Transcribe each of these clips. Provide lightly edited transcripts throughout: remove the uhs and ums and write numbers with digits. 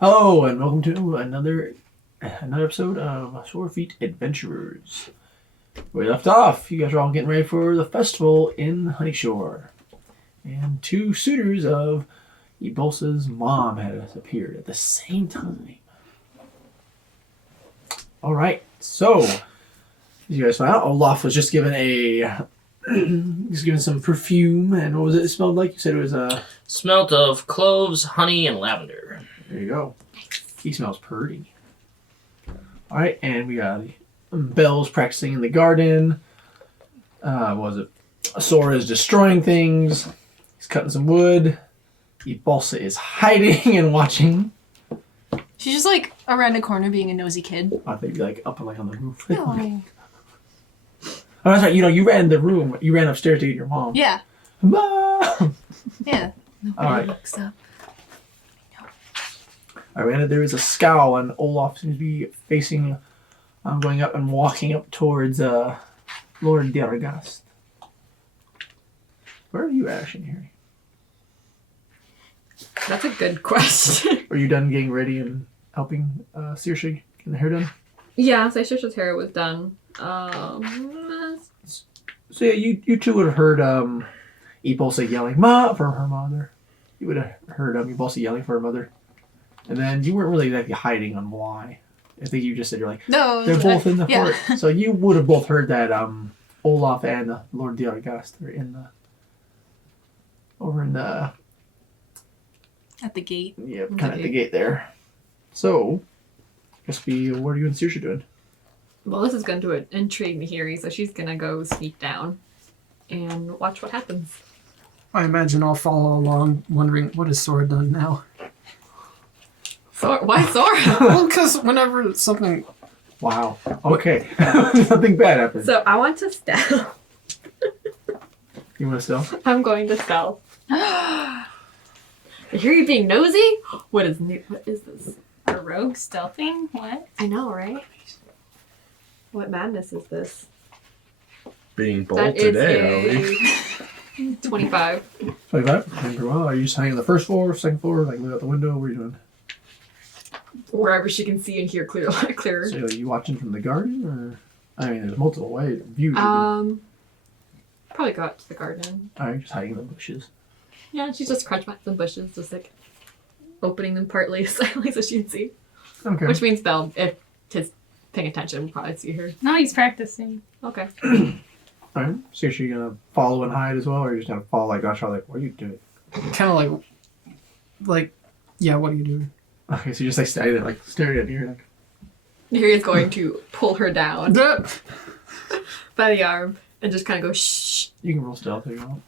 Hello and welcome to another episode of Shore Feet Adventurers. Where we left off, you guys are all getting ready for the festival in Honeyshore. And two suitors of Ebulsa's mom had appeared at the same time. Alright, so as you guys found out, Olaf was just given some perfume, and what was it smelled like? You said it was Smelt of cloves, honey, and lavender. There you go. He smells pretty. Alright, and we got Belle's practicing in the garden. What was it? Sora is destroying things. He's cutting some wood. Ebulsa is hiding and watching. She's just like around a corner being a nosy kid. I think like up like on the roof. No. Oh, that's right. You ran the room. You ran upstairs to get your mom. Yeah. Mom! Yeah. Nobody Alright. looks up. I ran it. There is a scowl, and Olaf seems to be facing, going up and walking up towards Lord Dargast. Where are you actually here? That's a good question. Are you done getting ready and helping Saoirse get the hair done? Yeah, so Saoirse's hair was done. So yeah, you two would have heard Ebulsa yelling "Ma" for her mother. You would have heard Ebulsa yelling for her mother, and then you weren't really exactly hiding on why. I think you just said you're like No. they're both in the yeah. fort, so you would have both heard that Olaf and Lord Diargast are over in the At the gate. kind of at the gate there. So, what are you and Saoirse doing? Well, this is going to intrigue Nahiri, so she's going to go sneak down and watch what happens. I imagine I'll follow along, wondering what has Sora done now. Why Sora? Well, because whenever something... Wow. Okay. Something bad happened. So I want to stealth. You want to stealth? I'm going to stealth. Nahiri being nosy? What is this? A rogue stealthing? What? I know, right? What madness is this? Being bold That today, are is we? a 25. 25? Well, are you just hanging on the first floor, second floor, like look out the window? What are you doing? Wherever she can see and hear clearer. So are you watching from the garden, or I mean, there's multiple ways views. Probably go out to the garden. Are you just hiding in the bushes? Yeah, she's just crouched back some bushes, just like opening them partly silently so she can see. Okay. Which means Belle, if he's paying attention, will probably see her. No, he's practicing. Okay. All right. So are you gonna follow and hide as well, or are you just gonna follow like Gosh, like what are you doing? Kind of like, yeah, what are you doing? Okay, so you're just like standing there, like staring at you, like. Nahiri is going to pull her down Yep. by the arm and just kind of go shh. You can roll stealth if you want.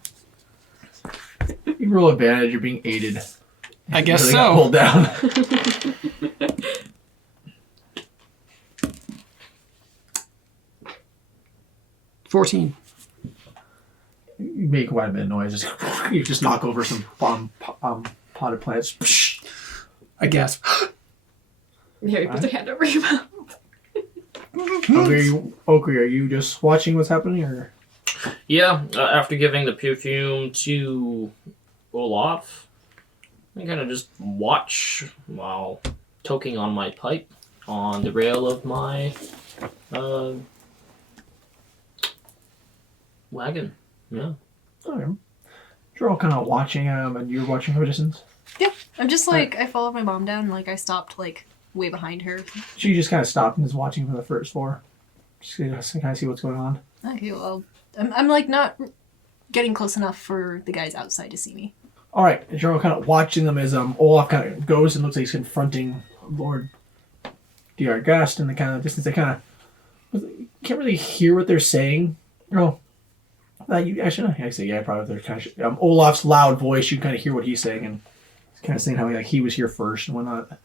You can roll advantage. You're being aided. I guess Really got so. pulled down. 14. You make quite a bit of noise. You just knock over some potted plants. I guess. Nahiri puts her hand over your mouth. Oakley, are you just watching what's happening, or? Yeah, after giving the perfume to Olaf, I kind of just watch while toking on my pipe on the rail of my wagon. Yeah. Okay. You're all kind of watching and you're watching from a distance. Yeah. I'm just like, I followed my mom down and like I stopped like way behind her. She just kind of stopped and is watching from the first floor. Just to kind of see what's going on. Okay, well, I'm like not getting close enough for the guys outside to see me. All right, and you're all kind of watching them as Olaf kind of goes and looks like he's confronting Lord Diargast in the kind of distance. They kind of can't really hear what they're saying. Oh, you actually, I say yeah, probably they're kind of Olaf's loud voice. You kind of hear what he's saying, and he's kind of saying how he was here first and whatnot.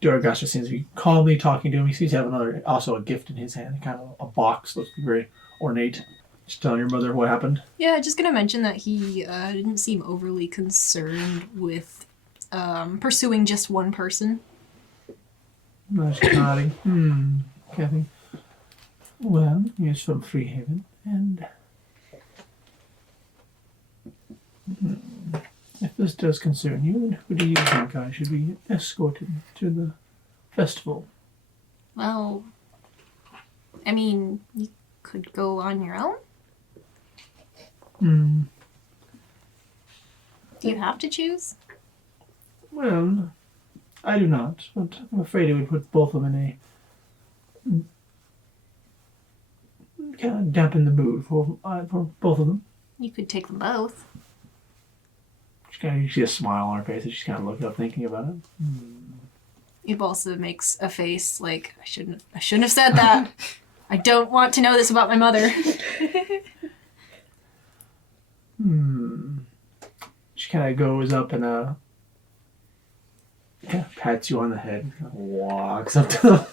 Diargast just seems to be calmly talking to him. He seems to have also a gift in his hand, kind of a box, looks very ornate. Just telling your mother what happened. Yeah, just gonna mention that he didn't seem overly concerned with pursuing just one person. She's nodding. Kathy. Well, he's from Freehaven, and If this does concern you, then who do you think I should be escorted to the festival? Well, I mean, you could go on your own. Hmm. Do you have to choose? Well, I do not, but I'm afraid it would put both of them in a kind of dampen the mood for both of them. You could take them both. You see a smile on her face as she's kind of looking up, thinking about it. Ibalsa makes a face like, I shouldn't have said that. I don't want to know this about my mother. She kind of goes up and kind of pats you on the head and kind of walks up to the...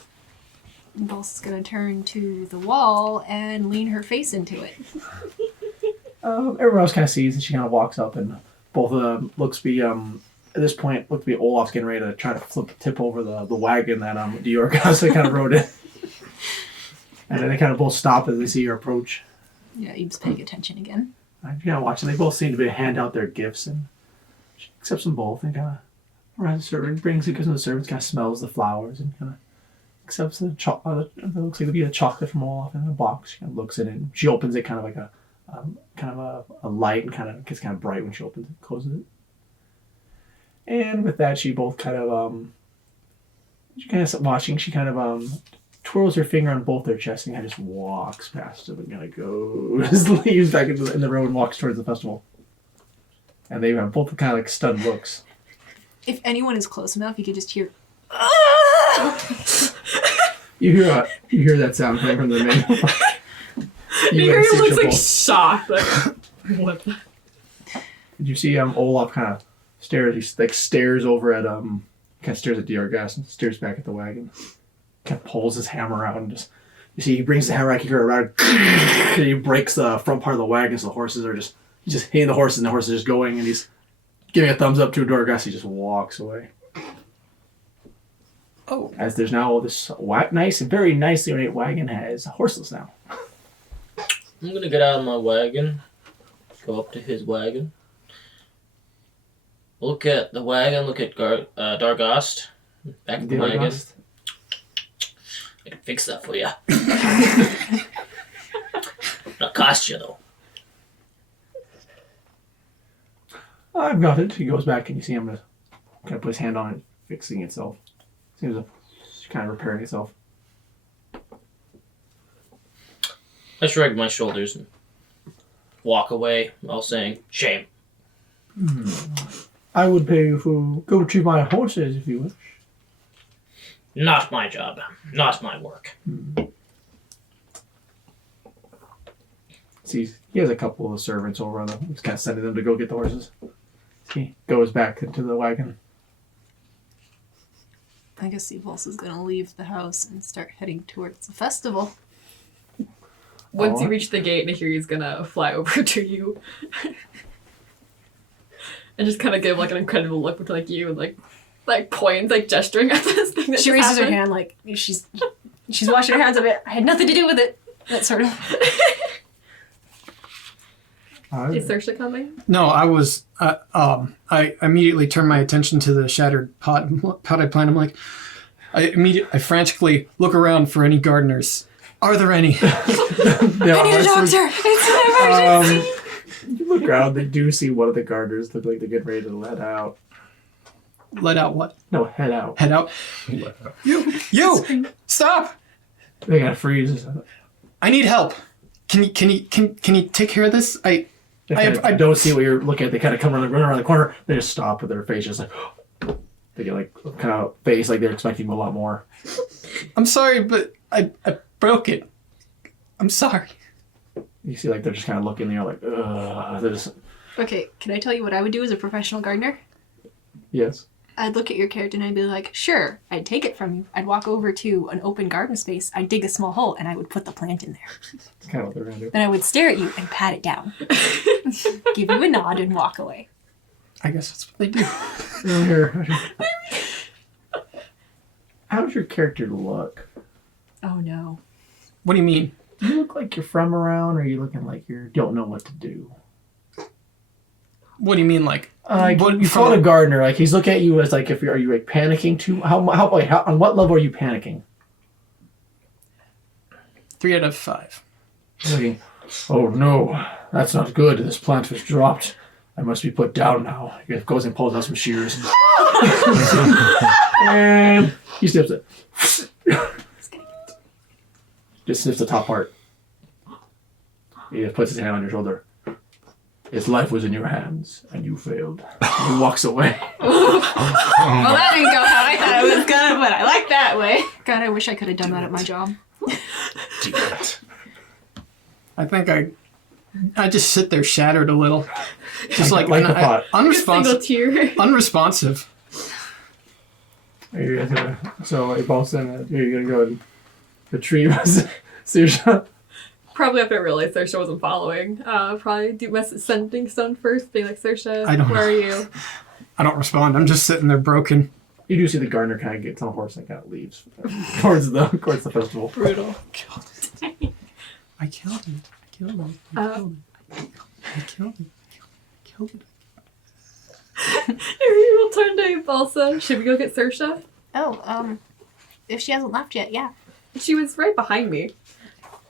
Ibalsa's gonna turn to the wall and lean her face into it. Everyone else kind of sees and she kind of walks up and both of them looks to be, at this point, look to be Olaf's getting ready to try to tip over the wagon that Diorgasa kind of rode in. And then they kind of both stop as they see her approach. Yeah, Eve's paying attention again. I'm kind of watching. They both seem to be hand out their gifts and she accepts them both and kind of around the servant brings it, gives them the servants, kind of smells the flowers and kind of accepts the chocolate. It looks like it'd be a chocolate from Olaf in a box. She kind of looks in it and she opens it kind of like a light and kind of gets kind of bright when she opens it and closes it. And with that, she both kind of she kind of watching. She kind of twirls her finger on both their chests and kind of just walks past them and kind of goes, leaves back in the road and walks towards the festival. And they have both kind of like stunned looks. If anyone is close enough, you could just hear. You hear that sound coming from the main. He looks like shocked. Like, what? Did you see Olaf kind of stares? He like stares over at kind of stares at Diorgas and stares back at the wagon. Kind of pulls his hammer out and just you see he brings the hammer out, around, and he breaks the front part of the wagon so the horses are just he's just hitting the horses and the horses are just going and he's giving a thumbs up to Diorgas. He just walks away. Oh, As there's now this nice and very nicely ornate wagon has horses now. I'm gonna get out of my wagon, go up to his wagon, look at the wagon, look at Dargast, back at the wagon. I can fix that for you. Not cost you though. I've got it. He goes back and you see him kind of put his hand on it, fixing itself. Seems to kind of repairing itself. I shrug my shoulders and walk away while saying, shame. I would pay you for go retrieve my horses if you wish. Not my job. Not my work. See, he has a couple of servants over on he's kind of sending them to go get the horses. He goes back into the wagon. I guess Ibalsa is gonna leave the house and start heading towards the festival. Once you reach the gate, Nahiri's gonna fly over to you. And just kind of give like an incredible look with like you and like points, like gesturing at this thing that She just raises her happened. hand like she's washing her hands of it. I had nothing to do with it. That sort of. Is Saoirse coming? no, I was. I immediately turned my attention to the shattered potted plant. I'm like, I frantically look around for any gardeners. Are there any? There I need are a some- doctor. It's an emergency. You look around, they do see one of the gardeners look like they're getting ready to let out. Let out what? No, head out. Head out. You! Stop! They kind of freeze. I need help. Can you take care of this? They kind of don't see what you're looking at. They kind of run around the corner. They just stop with their face just like they get like kind of face like they're expecting a lot more. I'm sorry, but I broke it. I'm sorry. You see like they're just kind of looking. They're like, ugh. They're just Okay, can I tell you what I would do as a professional gardener? yes. I'd look at your character and I'd be like, sure, I'd take it from you. I'd walk over to an open garden space, I'd dig a small hole, and I would put the plant in there. That's kind of what they're gonna do. Then I would stare at you and pat it down. Give you a nod and walk away. I guess that's what they do. How's your character look? Oh no. What do you mean? Do you look like you're from around, or are you looking like you don't know what to do? What do you mean, like? What- you fought a gardener. Like he's looking at you as like, are you like panicking too? Wait, on what level are you panicking? 3 out of 5. Looking, oh no, that's not good. This plant was dropped. I must be put down now. He goes and pulls out some shears. And he snips it. Just snips the top part. He just puts his hand on your shoulder. His life was in your hands, and you failed. He walks away. Well, that didn't go how I thought it was gonna, but I like that way. God, I wish I could have done that at my job. I think I just sit there shattered a little. Just like a pot. unresponsive. tear. Unresponsive. Are you guys gonna, so it bumps in. Are you gonna go and retrieve Saoirse? Probably after I realized Saoirse wasn't following. Probably do message sending stone first, being like, Saoirse, I don't where know. are you? I don't respond. I'm just sitting there broken. You do see the gardener kind of gets on a horse and kind of leaves towards the festival. Brutal. I killed it. I killed it. I killed it. Harry will turn to Balsa. Should we go get Saoirse? Oh, if she hasn't left yet, yeah. She was right behind me.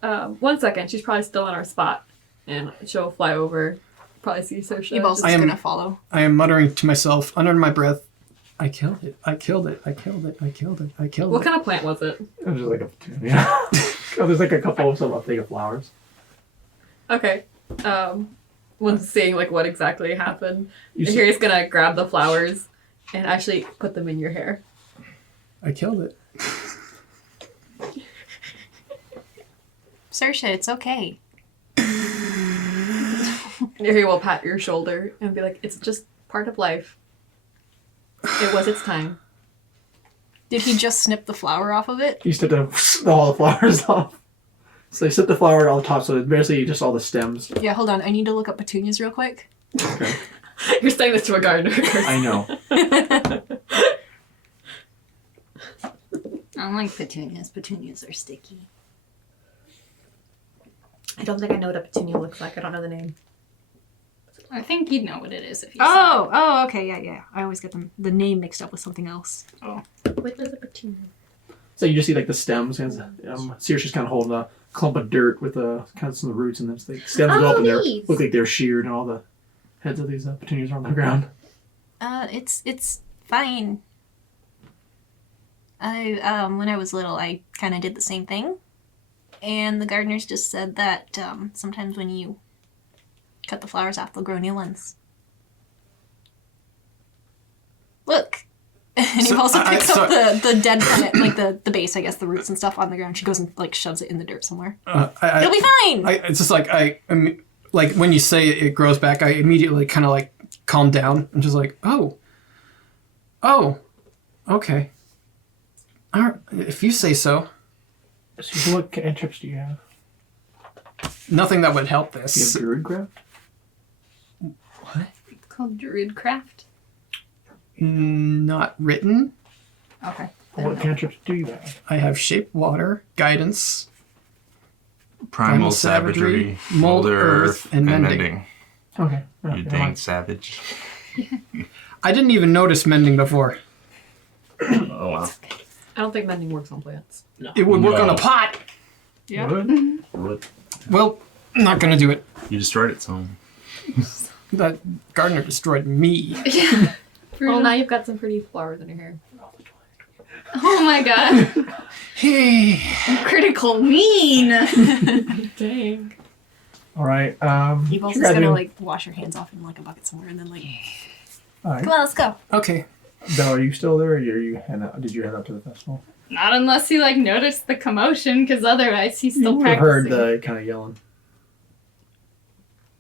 1 second. She's probably still in our spot. And she'll fly over. Probably see Saoirse. He also I am- gonna follow. I am muttering to myself under my breath, I killed it. I killed it. I killed it. I killed it. I killed What it. kind of plant was it? It was just like a petunia. Oh, there's like a couple of some thing of flowers. Okay. Once seeing like what exactly happened, You see, Harry's gonna grab the flowers and actually put them in your hair. I killed it. Saoirse, it's okay. Harry will pat your shoulder and be like, "It's just part of life. It was its time." Did he just snip the flower off of it? you snipped all the flowers off. So you snip the flower on the top, so it's basically just all the stems. Yeah, hold on. I need to look up petunias real quick. Okay. You're saying this to a gardener. I know. I don't like petunias. Petunias are sticky. I don't think I know what a petunia looks like. I don't know the name. I think you'd know what it is if you Oh, okay, yeah. I always get the name mixed up with something else. What is a petunia? So you just see like the stems, and Saoirse's kind of holding a clump of dirt with kind of some of the roots, and then the stems go up and they leaves. look like they're sheared, and all the heads of these petunias are on the ground. It's fine. When I was little, I kind of did the same thing. And the gardeners just said that sometimes when you cut the flowers off, they'll grow new ones. Look! And he So, also picks up sorry. the dead plant, like the base, I guess, the roots and stuff on the ground. She goes and like shoves it in the dirt somewhere. It'll be fine! It's just like like when you say it grows back, I immediately kind of like calm down. I'm just like, oh, okay. All right, if you say so. So what cantrips do you have? Nothing that would help Do you this. have Druidcraft? What? It's called Druidcraft. Not written. Okay. What cantrips do you have? I have shape water, guidance, Primal savagery, molder earth, and mending. Okay. You dang savage. I didn't even notice mending before. Oh wow. I don't think mending works on plants. It would work on No. a pot. Yeah. Wood? What? Well, I'm not gonna do it. You destroyed it, so. That gardener destroyed me. Well, now you've got some pretty flowers in your hair. Oh my god. Hey. Critical mean. Dang. All right. You've what also you just gotta gotta do- like wash your hands off in like a bucket somewhere and then like All right. come on, let's go. Okay. Belle, are you still there, or did you head out to the festival? Not unless he like noticed the commotion, because otherwise he's still You would have heard practicing. the kind of yelling.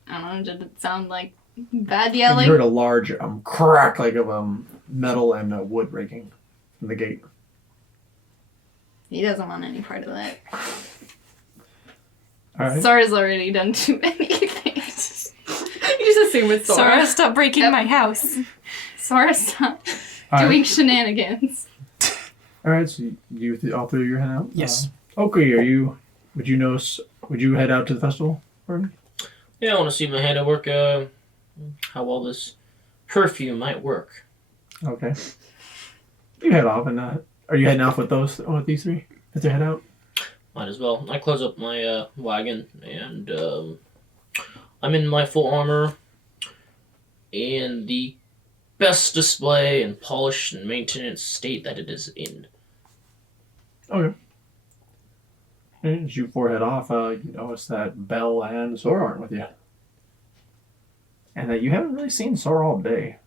I don't know. Did it sound like bad And yelling? you heard a large crack, like of metal and wood breaking from the gate. He doesn't want any part of that. All right. Sora's already done too many things. You just assume it's Sora. Sora, stop breaking Yep. my house. Sora, stop All right. doing shenanigans. All right. So you all three of you head out. Yes. Okay. Would you head out to the festival? Gordon? Yeah, I want to see my handiwork how well this perfume might work. Okay. You head off, and are you heading off with these three as they head out? Might as well. I close up my wagon, and I'm in my full armor and the best display and polish and maintenance state that it is in. Okay. And as you four head off, you notice that Belle and Sora aren't with you. And that you haven't really seen Sora all day.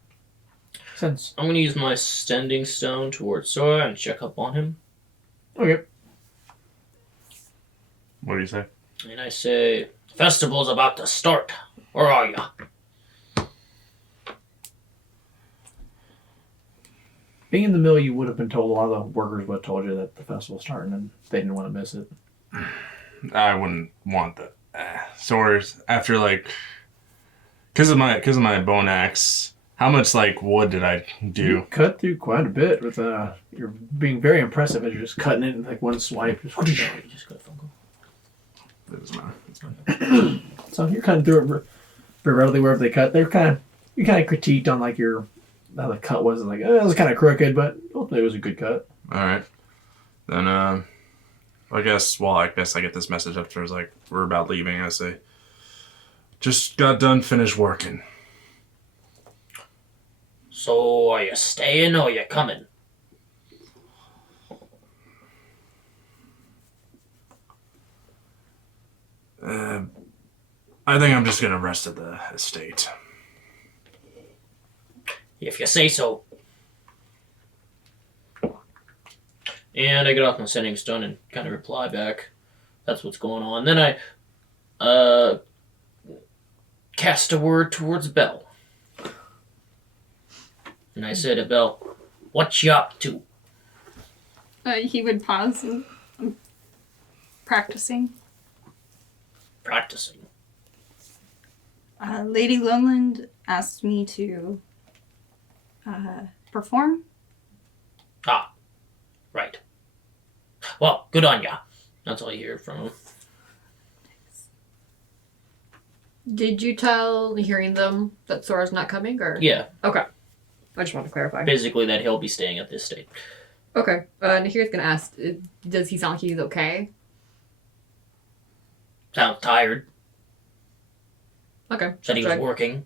Since. I'm going to use my sending stone towards Sora and check up on him. Okay. What do you say? And I say, festival's about to start. Where are ya? Being in the mill, you would have been told, a lot of the workers would have told you that the festival's starting and they didn't want to miss it. I wouldn't want that. Swords after because of my bone axe. How much wood did I do? You cut through quite a bit with you're being very impressive as you're just cutting it in one swipe. Just go fungal. That doesn't matter. It's fine. So you're cutting through it very readily wherever they cut. You kind of critiqued on how the cut was, and it was kind of crooked, but ultimately it was a good cut. All right. Then I guess I get this message after we're about leaving. I say, just got done, finished working. So, are you staying or are you coming? I think I'm just gonna rest at the estate. If you say so. And I get off my sending stone and kind of reply back. That's what's going on. Then I cast a word towards Belle. And I say to Belle, what you up to? He would pause. Practicing. Practicing. Lady Lowland asked me to perform. Ah, right. Well, good on ya. That's all you hear from him. Did you tell hearing them that Sora's not coming, or? Yeah, Okay. I just want to clarify. basically that he'll be staying at this state. Okay. Nahir's gonna ask, does he sound like he's okay? Sounds tired. Okay. Said he was Shrug. working.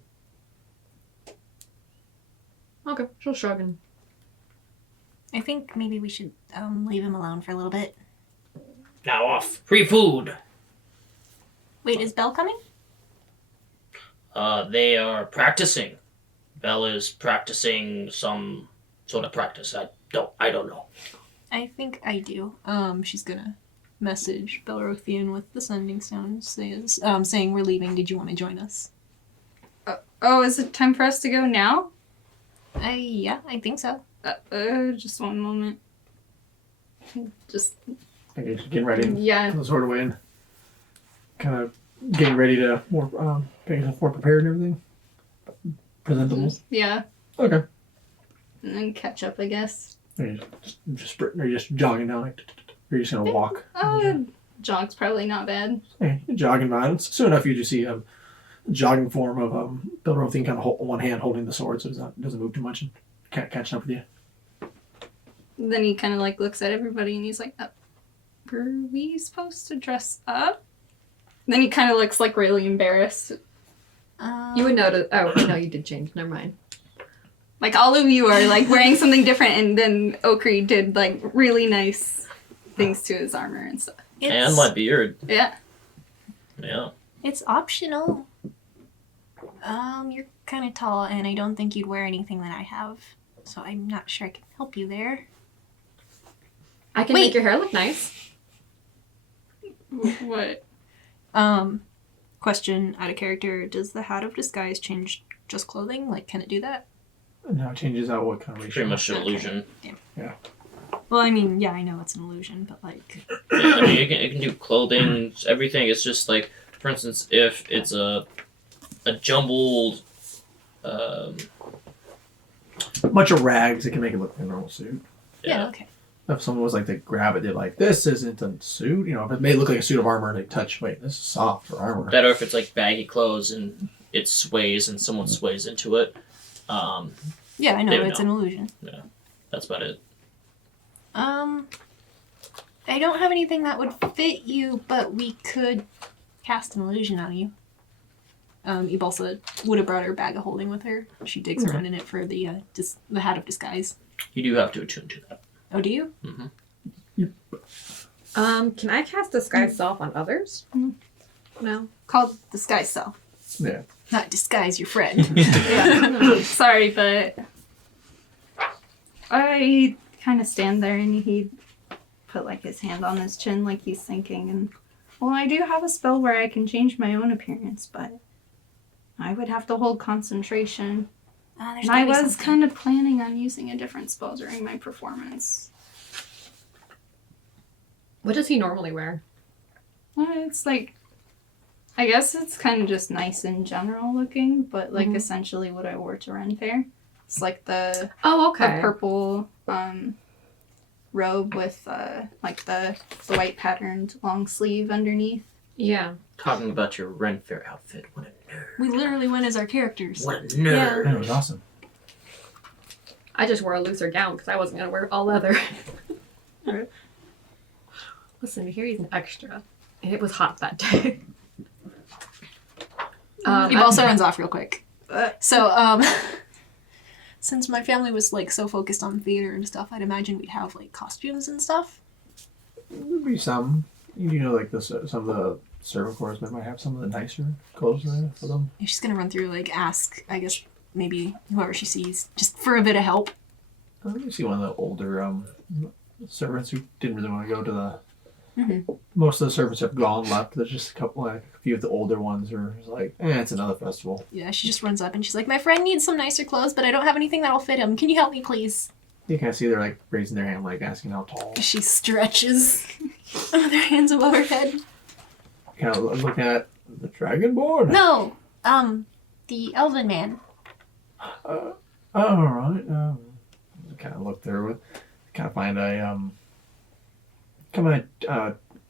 Okay. She'll shrug and... I think maybe we should leave him alone for a little bit. Now off. Free food. Wait, is Belle coming? They are practicing. Belle is practicing some sort of practice. I don't know. I think I do. She's gonna message Belrothian with the sending stone, saying we're leaving. Did you want to join us? Oh, is it time for us to go now? Yeah, I think so. Just one moment. Just Okay, just getting ready. yeah. The sword away and kind of getting ready to getting yourself more prepared and everything. Presentable. Yeah. Okay. And then catch up, I guess. Are you just sprinting, or are you just jogging down? Or are you just gonna walk? Jog's probably not bad. Hey, you're jogging by. And soon enough, you just see a jogging form of Belrothian kind of one hand holding the sword, so it doesn't move too much and can't catch up with you. Then he kind of looks at everybody and he's like, were we supposed to dress up? Then he kind of looks really embarrassed. You would notice... Oh, no, you did change. Never mind. All of you are wearing something different, and then Okri did really nice things to his armor and stuff. And my beard. Yeah. Yeah. It's optional. You're kind of tall, and I don't think you'd wear anything that I have, so I'm not sure I can help you there. I can Wait. make your hair look nice. What? Question out of character: does the hat of disguise change just clothing? Can it do that? No, it changes out what kind of Pretty much an illusion. Well, I mean, yeah, I know it's an illusion, but Yeah, I mean, it can do clothing, everything. It's just for instance, if it's a jumbled, bunch of rags, it can make it look like a normal suit. yeah, okay. If someone was to grab it, they're this isn't a suit. If it may look like a suit of armor, and they touch, wait, this is soft for armor. Better if it's baggy clothes and it sways and someone sways into it. Yeah, I know, They would it's know. an illusion. That's about it. I don't have anything that would fit you, but we could cast an illusion on you. Ibalsa would have brought her bag of holding with her. She digs around in it for the hat of disguise. You do have to attune to that. Oh, do you? Can I cast disguise self on others? No. Called disguise self. Yeah. Not disguise your friend. Sorry, but I kind of stand there and he put like his hand on his chin like he's thinking and well, I do have a spell where I can change my own appearance, but I would have to hold concentration. There's And I gotta be was something. kind of planning on using a different spell during my performance. What does he normally wear? Well, it's like, I guess it's kind of just nice in general looking, but like essentially what I wore to Ren Fair. It's like the Oh, okay. the purple robe with like the white patterned long sleeve underneath. Yeah. Talking about your Ren Fair outfit. What a nerd. We literally went as our characters. What a nerd. That was awesome. I just wore a looser gown because I wasn't going to wear all leather. Listen, here he's an extra. And it was hot that day. He also runs off real quick. So, since my family was like so focused on theater and stuff, I'd imagine we'd have like costumes and stuff. There'd be some. You know, like some of the servant corps might have some of the nicer clothes there for them. She's gonna run through, like, ask, I guess, maybe whoever she sees, just for a bit of help. You see one of the older servants who didn't really want to go to the. Most of the servants have gone left. There's just a few of the older ones who are just like, it's another festival. Yeah, she just runs up and she's like, my friend needs some nicer clothes, but I don't have anything that'll fit him. Can you help me, please? You kind of see they're like raising their hand, like asking how tall. She stretches with her hands above her head. Kind of looking at the Dragonborn. No, the elven man. All right. Kind of look through it. Kind of find a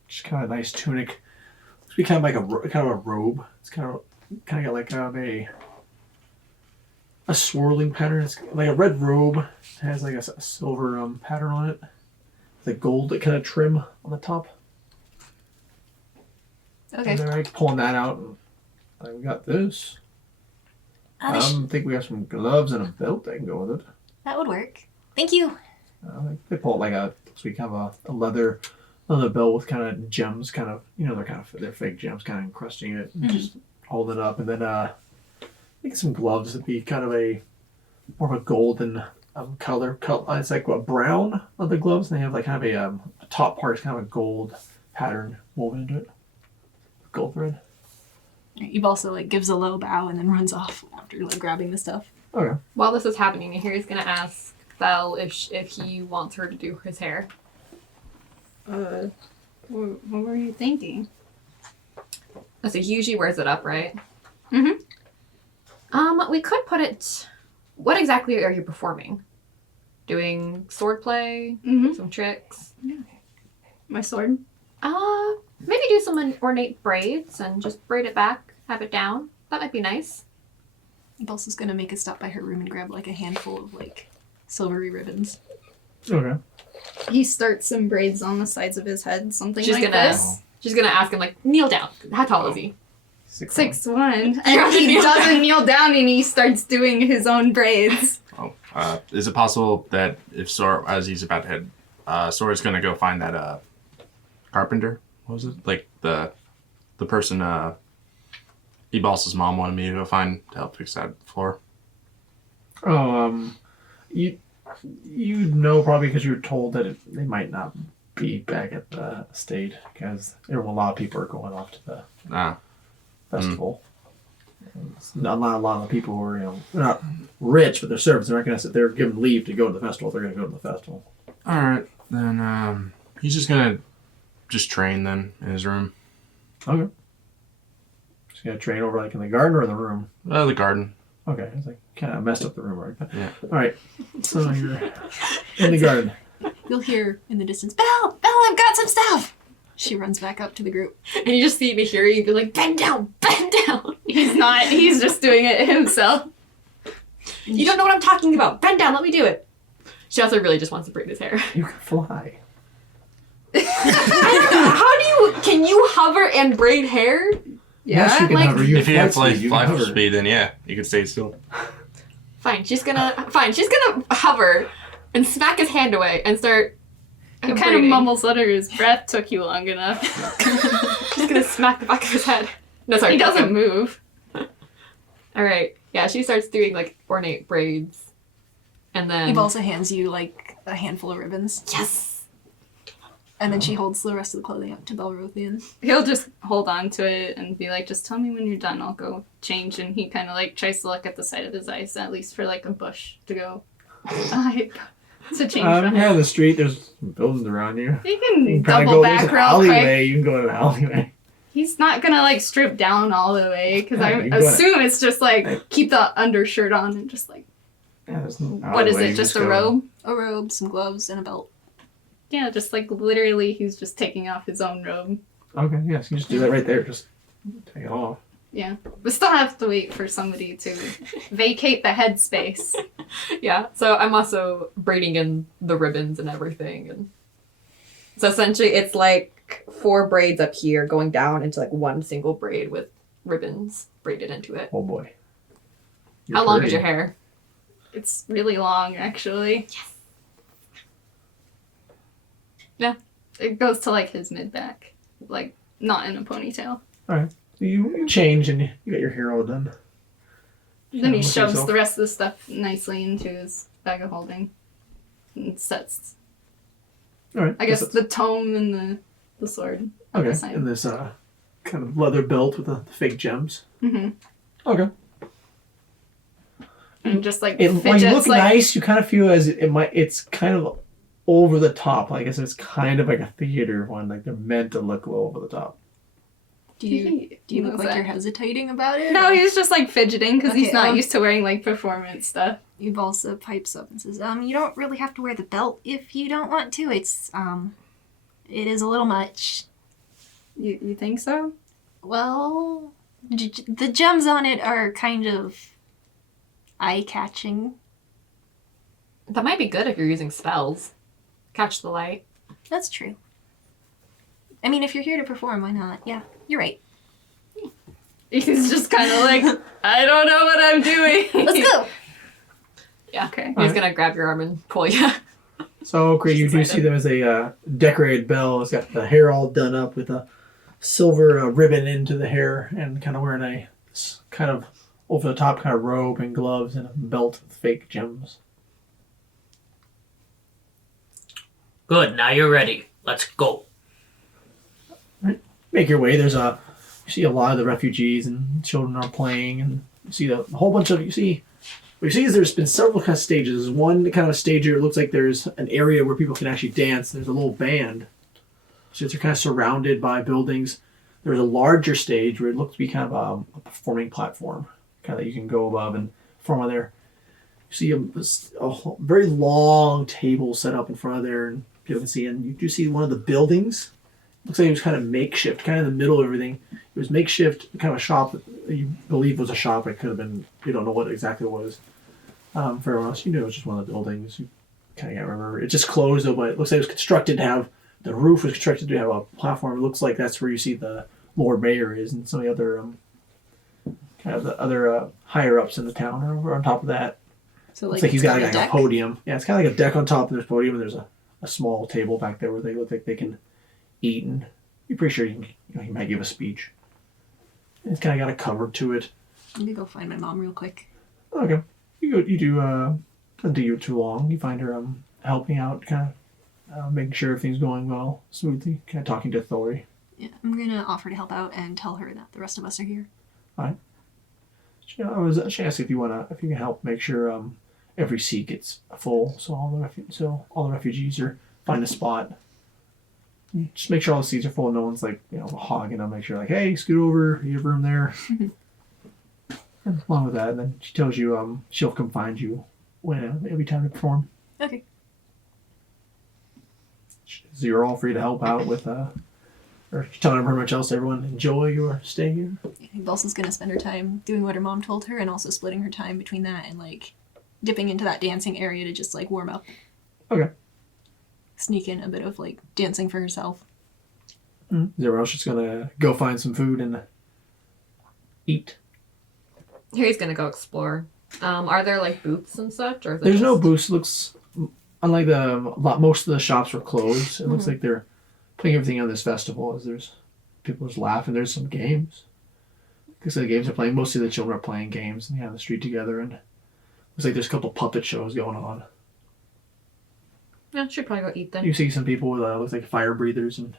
just kind of nice tunic. It's be kind of like a robe. It's kind of got like a swirling pattern. It's like a red robe. It has like a silver pattern on it. The gold kind of trim on the top. Okay. And they're like pulling that out. And like, we got this. I think we have some gloves and a belt that can go with it. That would work. Thank you. They pull it like so we have a leather belt with kind of gems, kind of, they're fake gems, kind of encrusting it, and just hold it up, and then I think some gloves would be kind of more of a golden color. It's like a brown of the gloves, and they have like kind of a top part is kind of a gold pattern woven into it, gold thread. Eve also like gives a low bow and then runs off after like grabbing the stuff. Okay. While this is happening, he's going to ask Belle if he wants her to do his hair. What were you thinking? So he usually wears it up, right? Mm-hmm. We could put it... What exactly are you performing? Doing swordplay? Mm-hmm. Some tricks? My sword. Maybe do some ornate braids and just braid it back, have it down. That might be nice. Eve also is gonna make a stop by her room and grab like a handful of like silvery ribbons. Okay. He starts some braids on the sides of his head, something She's like gonna this. she's gonna ask him like, kneel down. How tall is he? 6'1". And he doesn't kneel down and he starts doing his own braids. Is it possible that if Sora, as he's about to head, Sora's gonna go find that carpenter? What was it? Like the person E-Boss's mom wanted me to go find to help fix that floor. You know probably because you were told that they might not be back at the estate because a lot of people are going off to the festival. Not a lot of people who are, they're not rich, but they're servants. They're not going to sit there given leave to go to the festival. They're going to go to the festival. All right, then he's just gonna train then in his room. Okay. Just going to train over like in the garden or the room? The garden. Okay. It's like kind of messed up the room, right? Yeah. All right. So you're in the garden. You'll hear in the distance, Belle, I've got some stuff. She runs back up to the group. And you just see Nahiri be like, bend down, bend down. He's not. He's just doing it himself. You don't know what I'm talking about. Bend down, let me do it. She also really just wants to braid his hair. You can fly. Can you hover and braid hair? Yes, you can like hover. You If you have flight speed, you can fly hover. speed, then yeah, you can stay still. Fine, she's gonna hover and smack his hand away and start he kind of braiding. mumbles under his breath. Took you long enough. She's gonna smack the back of his head. No, sorry, He poke doesn't him. move. All right, yeah, she starts doing like ornate braids, and then Eve also hands you like a handful of ribbons, yes, and then she holds the rest of the clothing up to Belrothian. He'll just hold on to it and be like, "Just tell me when you're done. I'll go change." And he kind of like tries to look at the side of his eyes, at least for like a bush to go. To change. from. Yeah, the street. There's buildings around you. You You can can kinda double there's back an real quick. alleyway. You can go to an alleyway. He's not gonna like strip down all the way because Yeah, I you gotta- assume it's just like keep the undershirt on and just like Yeah, there's an what is alleyway, it? you Just a go- robe? A robe, some gloves, and a belt. Yeah, just like literally he's just taking off his own robe. Okay, yes, you just do that right there. Just take it off. Yeah, we still have to wait for somebody to vacate the headspace. yeah. So I'm also braiding in the ribbons and everything, and so essentially it's like 4 braids up here going down into like one single braid with ribbons braided into it. Oh boy. You're How long pretty. is your hair? It's really long, actually. Yes. Yeah, it goes to like his mid back, like not in a ponytail. You change and you got your hair all done. Then he Look at shoves yourself. the rest of the stuff nicely into his bag of holding and sets, All right. I guess, that's- the tome and the sword at the okay. side. And this kind of leather belt with the fake gems. Mm-hmm. Okay. And just like It when you fidgets look like nice, you kind of feel as it might. It's kind of over the top. Like I guess it's kind of like a theater one. Like they're meant to look a little over the top. Do you look like you're hesitating about it? No, he's just like fidgeting because he's Okay, not used to wearing like performance stuff. Eve also pipes up and says, you don't really have to wear the belt if you don't want to. It's, it is a little much. You think so? Well, the gems on it are kind of eye-catching. That might be good if you're using spells. Catch the light. That's true. I mean, if you're here to perform, why not? Yeah, you're right. He's just kind of like, I don't know what I'm doing. Let's go! Yeah. Okay. He's Alright. gonna grab your arm and pull you. So great, you do Excited. see them as a decorated bell. It's got the hair all done up with a silver ribbon into the hair, and kind of wearing a kind of over the top kind of robe and gloves and a belt with fake gems. Good, now you're ready. Let's go. Make your way. There's you see a lot of the refugees and children are playing, and you see a whole bunch of what you see is there's been several kind of stages. There's one kind of stage here. It looks like there's an area where people can actually dance. There's a little band, so they're kind of surrounded by buildings. There's a larger stage where it looks to be kind of a performing platform, kind of that you can go above and perform on there. You see a very long table set up in front of there, and people can see. And you do see one of the buildings. Looks like it was kind of makeshift, kind of in the middle of everything. It was makeshift, kind of a shop that you believe was a shop. It could have been, you don't know what exactly it was. For everyone else, you knew it was just one of the buildings. You kind of can't remember. It just closed though, but it looks like it was constructed to have, the roof was constructed to have a platform. It looks like that's where you see the Lord Mayor is and some of the other, kind of the other higher ups in the town are over on top of that. So, Looks like he's it's got a like a deck. podium. Yeah, it's kind of like a deck on top, and there's a podium, and there's a small table back there where they look like they can eat, and you're pretty sure he might give a speech. It's kind of got a cover to it. Let me go find my mom real quick. Okay, you do doesn't take you too long. You find her helping out, kind of making sure everything's going well, smoothly, kind of talking to Thori. Yeah, I'm gonna offer to help out and tell her that the rest of us are here. She asked if you can help make sure every seat gets full, so all the refugees find a spot. Just make sure all the seats are full. And no one's like hogging them. Make sure like, hey, scoot over. You have room there. And along with that, and then she tells you she'll come find you when it'll be time to perform. Okay. So you're all free to help out with Or telling her pretty much else, everyone enjoy your stay here. Balsa's gonna spend her time doing what her mom told her, and also splitting her time between that and like dipping into that dancing area to just like warm up. Okay. Sneak in a bit of like dancing for herself. Is everyone else just gonna go find some food and eat? Harry's gonna go explore. Are there like booths and such, or is it There's no just- booths. Looks unlike most of the shops were closed. It looks like they're putting everything on this festival. As there's people just laughing. There's some games. Because the games are playing. Mostly the children are playing games and on the street together. And looks like there's a couple puppet shows going on. Yeah, should probably go eat then. You see some people with looks like fire breathers and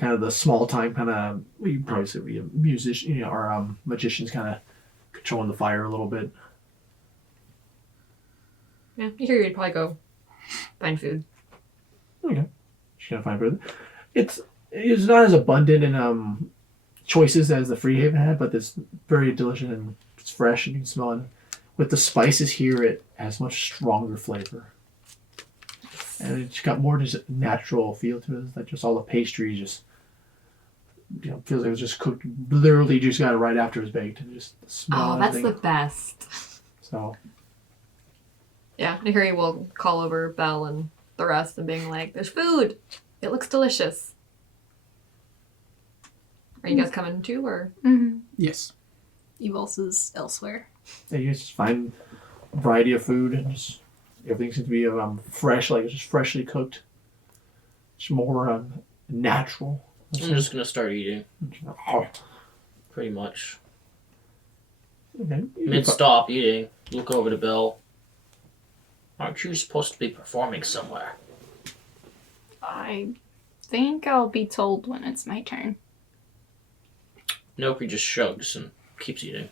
kind of the small time kind of you probably say be a musician, or magicians kind of controlling the fire a little bit. Yeah, you'd probably go find food. Okay, she's gonna find food. It's not as abundant in choices as the Free Haven had, but it's very delicious and it's fresh and you can smell it. With the spices here, it has much stronger flavor. And it's got more just natural feel to it. It's like just all the pastries just feels like it was just cooked. Literally just got it right after it was baked, and just the smell. Oh, that's everything. the best. So Yeah, Harry will call over Belle and the rest and being like, "There's food. It looks delicious." Are you guys coming too, or? Mm-hmm. Yes. Balsa's elsewhere. yeah, you just find a variety of food and just everything seems to be fresh, like it's just freshly cooked. It's more natural. I'm just gonna start eating, Oh, pretty much. okay. Mid stop eating, look over to Bill. Aren't you supposed to be performing somewhere? I think I'll be told when it's my turn. Nope, he just shrugs and keeps eating.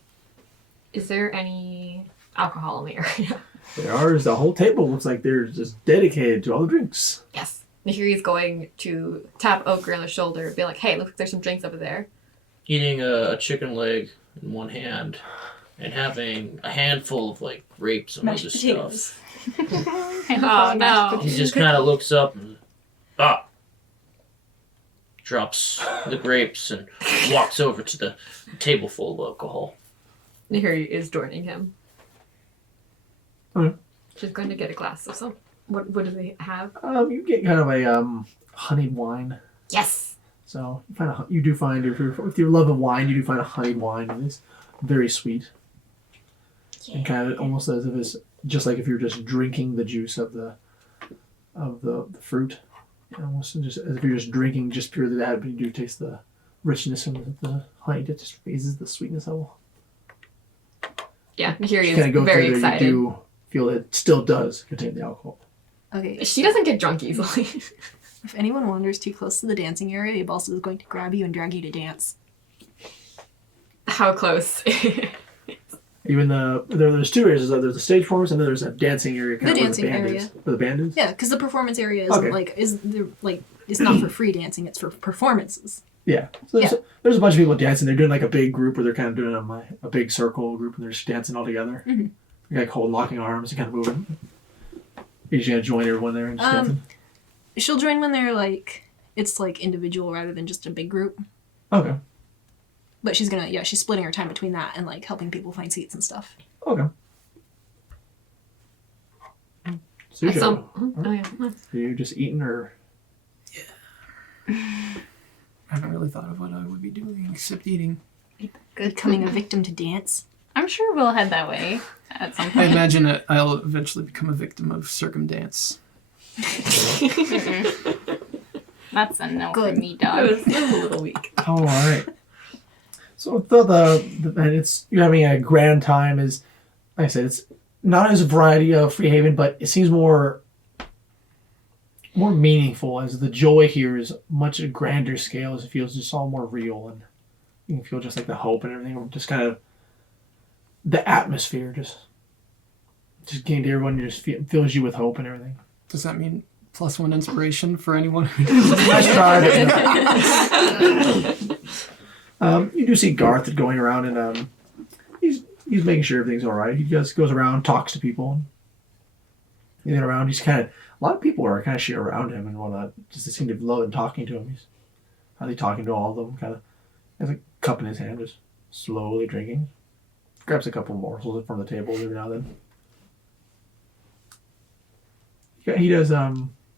Is there any alcohol in the area? The whole table looks like they're just dedicated to all the drinks. Yes. Nahiri's going to tap Ochre on the shoulder and be like, "Hey, look, there's some drinks over there." Eating a chicken leg in one hand and having a handful of like grapes and Mashed other potatoes. stuff. Oh, no. He just kind of looks up and drops the grapes and walks over to the table full of alcohol. Nahiri is joining him. Okay. She's going to get a glass of some. What does he have? You get kind of a honeyed wine. Yes. So you do find if you love of wine, you do find a honeyed wine, and it's very sweet. And kind of almost as if it's just like if you're just drinking the juice of the fruit. Almost just as if you're just drinking just purely that, but you do taste the richness of the honey that just raises the sweetness of it. Yeah, Nahiri Kind of is go very through there, excited. you do feel it still does contain the alcohol. Okay. She doesn't get drunk easily. If anyone wanders too close to the dancing area, Balsa is going to grab you and drag you to dance. How close? Even there's two areas. There's the stage performance, and then there's a dancing area. The dancing area. Where the band is. Yeah, because the performance area is Okay. it's not for free dancing; it's for performances. Yeah. So there's a bunch of people dancing. They're doing like a big group where they're kind of doing a big circle group, and they're just dancing all together. Mhm. They're like locking arms and kind of moving. You're just gonna join everyone there and just dancing. She'll join when they're it's individual rather than just a big group. Okay. But she's splitting her time between that and helping people find seats and stuff. Okay. So Oh, yeah. are you just eating or? I haven't really thought of what I would be doing except eating. Becoming a victim to dance. I'm sure we'll head that way at some I point. imagine that I'll eventually become a victim of circumdance. That's a no Good. for me, I dog. was a little weak. Oh, all right. So and it's you're having a grand time. Is like I said, it's not as a variety of Free Haven, but it seems more meaningful as the joy here is much a grander scale. As it feels just all more real, and you can feel just like the hope and everything. Just kind of the atmosphere just getting to everyone just fills you with hope and everything. Does that mean +1 inspiration for anyone who Nice try. You do see Garth going around and he's making sure everything's all right. He just goes around, talks to people. He's around. He's kind of a lot of people are kind of shit around him and whatnot. Just seem to love and talking to him. Are they talking to all of them? Kind of has a cup in his hand, just slowly drinking. Grabs a couple morsels from the table every now and then. Yeah, he does.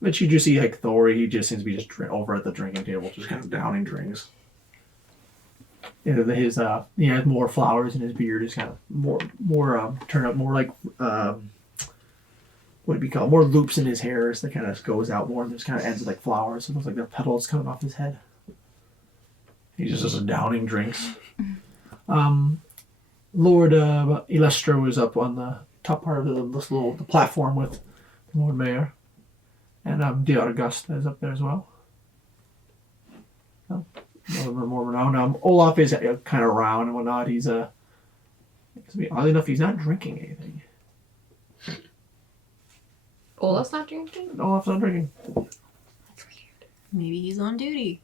But you just see like Thor. He just seems to be just over at the drinking table, just kind of downing drinks. His he has more flowers in his beard. Is kind of more turned up, more like what would be called, more loops in his hair, so that kind of goes out more and just kind of ends with like flowers. So it looks like there are petals coming off his head. He's just downing drinks. Lord Ilestro is up on the top part of the platform with Lord Mayor, and D'Auguste is up there as well. More renowned. Olaf is kind of round and whatnot. He's oddly enough, he's not drinking anything. Olaf's not drinking? Olaf's not drinking. That's weird. Maybe he's on duty.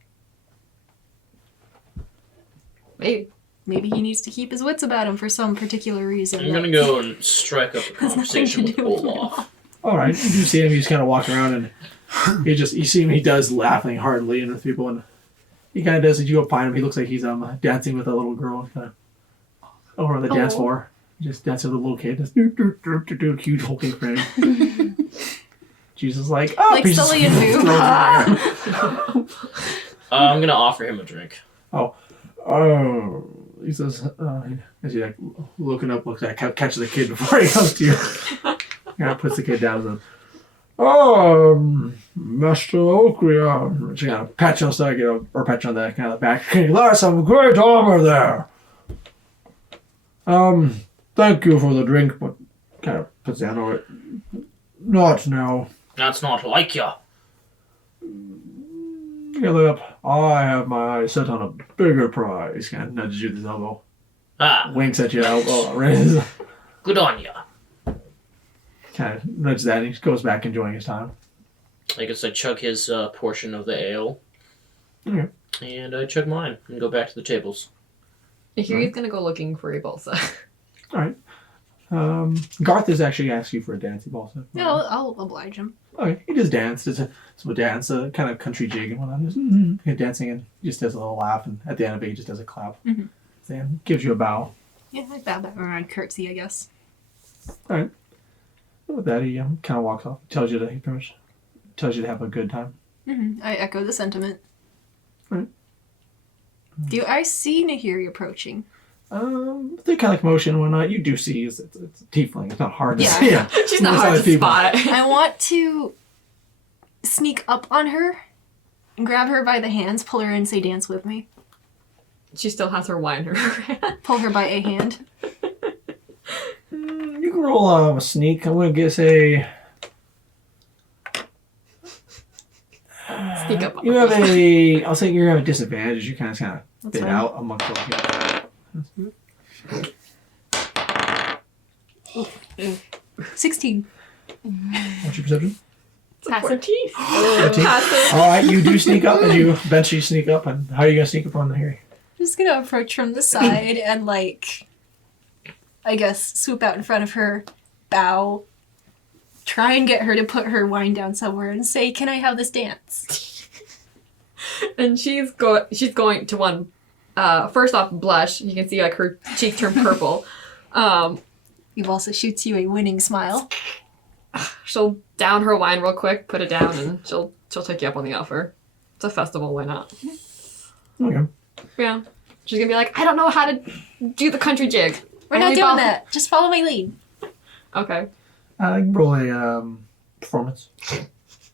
Maybe. Maybe he needs to keep his wits about him for some particular reason. I'm gonna go and strike up a conversation with Olaf. All right, you do see him. He's kind of walking around, and you see him. He does laughing heartily and with people, and he kind of does. As you go find him, he looks like he's dancing with a little girl, kind of over on the dance floor. Just dancing with a little kid, just do huge hulking frame. Jesus, like like Sully and Boo. I'm gonna offer him a drink. Oh, he says, as he like looking up, looks like catches the kid before he comes to you. Kind of puts the kid down and says, Master Oakley, she kind of pats you on the side, or pats you on the kind of back. That's some great armor there. Thank you for the drink, but kind of puts down over it. Not now. That's not like you. You look up. I have my eyes set on a bigger prize. Kind of nudges you with his elbow. Winks at your elbow. Raises. Good on you. Kind of nudges that, and he goes back enjoying his time. I guess I chug his portion of the ale. Okay. And I chug mine and go back to the tables. Here he's gonna go looking for a balsa. All right. Garth is actually asking you for a dance. Also. No, I'll oblige him. Okay, he just danced. It's a dance, a kind of country jig and whatnot. Just dancing, and just does a little laugh, and at the end of it, he just does a clap. Mhm. And gives you a bow. Yeah, I bow back around, curtsy, I guess. All right. With that, he kind of walks off. Tells you to have a good time. I echo the sentiment. Right. Do I see Nahiri approaching? The kind of like motion and whatnot. You do see it's a tiefling. It's not hard to Yeah. see. Yeah. She's not hard to spot. I want to sneak up on her and grab her by the hands, pull her in, and say, dance with me. She still has her wine in her hand. Pull her by a hand. You can roll a sneak. I'm going to say Sneak up on you her. have I'll say you have a disadvantage. You kind of That's fit fine. out amongst all of you. 16. What's your perception? Pass it. 14. 14. Pass it. All right, you do sneak up, and you eventually sneak up. And how are you going to sneak up on the Harry? Just gonna approach from the side and, like, I guess, swoop out in front of her, bow, try and get her to put her wine down somewhere and say, can I have this dance? And she's going to one. First off, blush. You can see like her cheek turn purple. You've also shoots you a winning smile. She'll down her wine real quick, put it down, and she'll take you up on the offer. It's a festival, why not? Okay. Yeah. She's gonna be like, I don't know how to do the country jig. We're not doing that. Just follow my lead. Okay. You can roll a performance.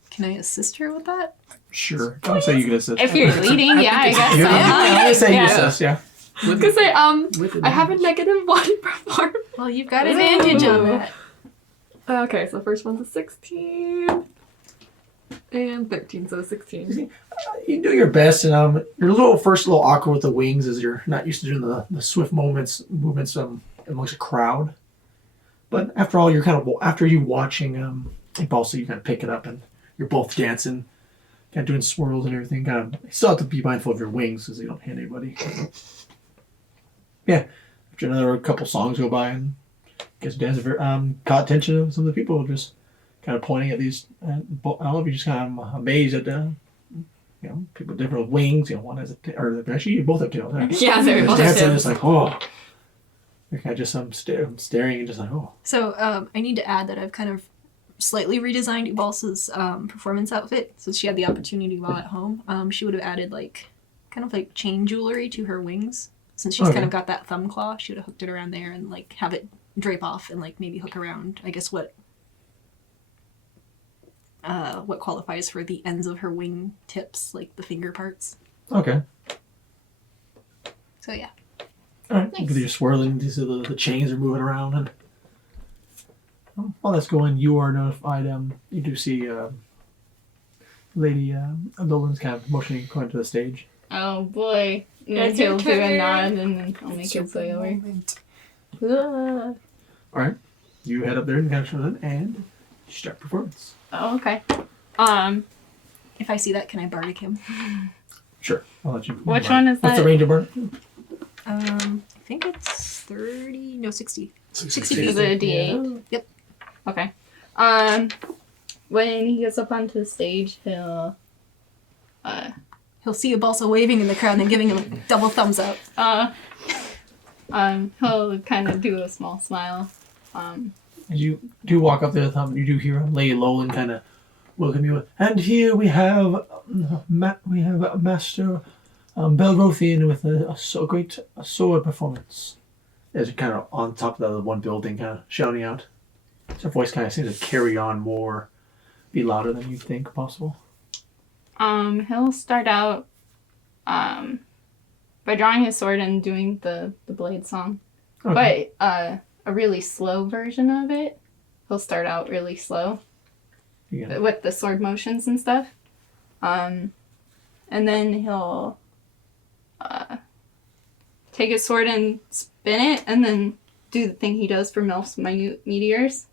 Can I assist her with that? Sure. I'll say you can assist. If you're leading, yeah, I guess Yeah, so. I say you Yeah. assist, yeah. I was gonna say, I have a -1 performance. Well, you've got advantage on Ooh. that. Okay, so the first one's a 16. And 13, so 16. You do your best, and you're a little awkward with the wings as you're not used to doing the swift movements amongst a crowd. But after all, you're after you watching also you kind of pick it up, and you're both dancing, kind of doing swirls and everything. Kind of still have to be mindful of your wings because you don't hit anybody. Yeah. After another couple songs go by, and I guess dancing caught attention of some of the people just kind of pointing at these. All of you just kind of amazed at people different with wings. One has or actually you both have tails. Huh? Yeah, they're both Dancing, tails. it's like, oh. Like I just staring and just like, oh. So I need to add that I've kind of slightly redesigned Ubalsa's performance outfit. So she had the opportunity while at home. She would have added kind of chain jewelry to her wings. Since she's kind of got that thumb claw, she would have hooked it around there and have it drape off and maybe hook around. I guess what qualifies for the ends of her wing tips, like the finger parts. Okay. So yeah. All right. Nice. You're swirling. These are the chains are moving around, and while that's going, you are notified. You do see Lady Nolan's kind of motioning going to the stage. Oh boy. It's He'll your do a turn. nod and then I'll make his way over. All right. You head up there and kind of show them, and you start performance. Oh, okay. If I see that, can I bardic him? Sure. I'll let you. Which one is What's that? the range of burn? I think it's 30. No, 60. 60 feet. Is it a D8? Yep. Okay. When he gets up onto the stage, he'll He'll see Ubalsa waving in the crowd and then giving him a double thumbs up. he'll kind of do a small smile. As you do walk up there, you do hear Lady Lolan kind of welcome you. And here we have Master Belrothian with a great sword performance. As you're kind of on top of the one building, kind of shouting out. So her voice kind of seems to carry on more, be louder than you think possible. He'll start out by drawing his sword and doing the blade song. Okay. But a really slow version of it. He'll start out really slow Yeah. with the sword motions and stuff. And then he'll take his sword and spin it and then do the thing he does for Melf's minute meteors.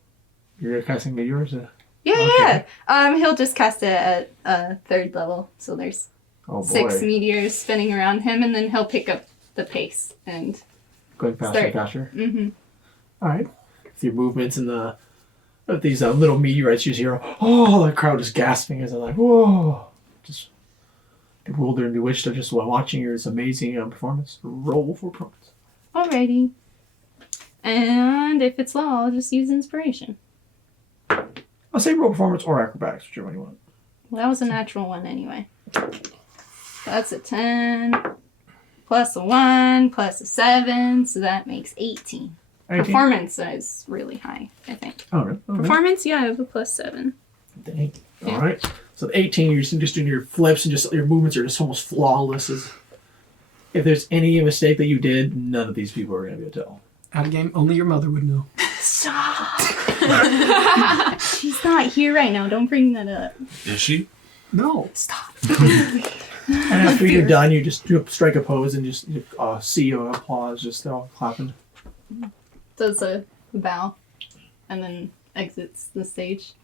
You're casting meteors? Yeah, Okay. yeah. He'll just cast it at 3rd level. So there's Oh boy. 6 meteors spinning around him, and then he'll pick up the pace and Going faster and faster. mm-hmm. Alright. With your movements and these little meteorites, you just hear, oh, the crowd is gasping as they're like, whoa. Just bewildered and bewitched of just watching your amazing performance. Roll for performance. Alrighty. And if it's low, I'll just use inspiration. I'll say roll performance or acrobatics, whichever one you want. Well, that was a natural one anyway. That's a 10 plus a 1 plus a 7, so that makes 18. 18? Performance is really high, I think. Alright. Performance, yeah, I have a plus 7. Dang. Yeah. Alright. So the 18, you're just doing your flips and just your movements are just almost flawless. If there's any mistake that you did, none of these people are going to be able to tell. Out of game, only your mother would know. Stop! She's not here right now. Don't bring that up. Is she? No. Stop. And after you're done, you just strike a pose and just see applause, just all clapping. Does a bow and then exits the stage.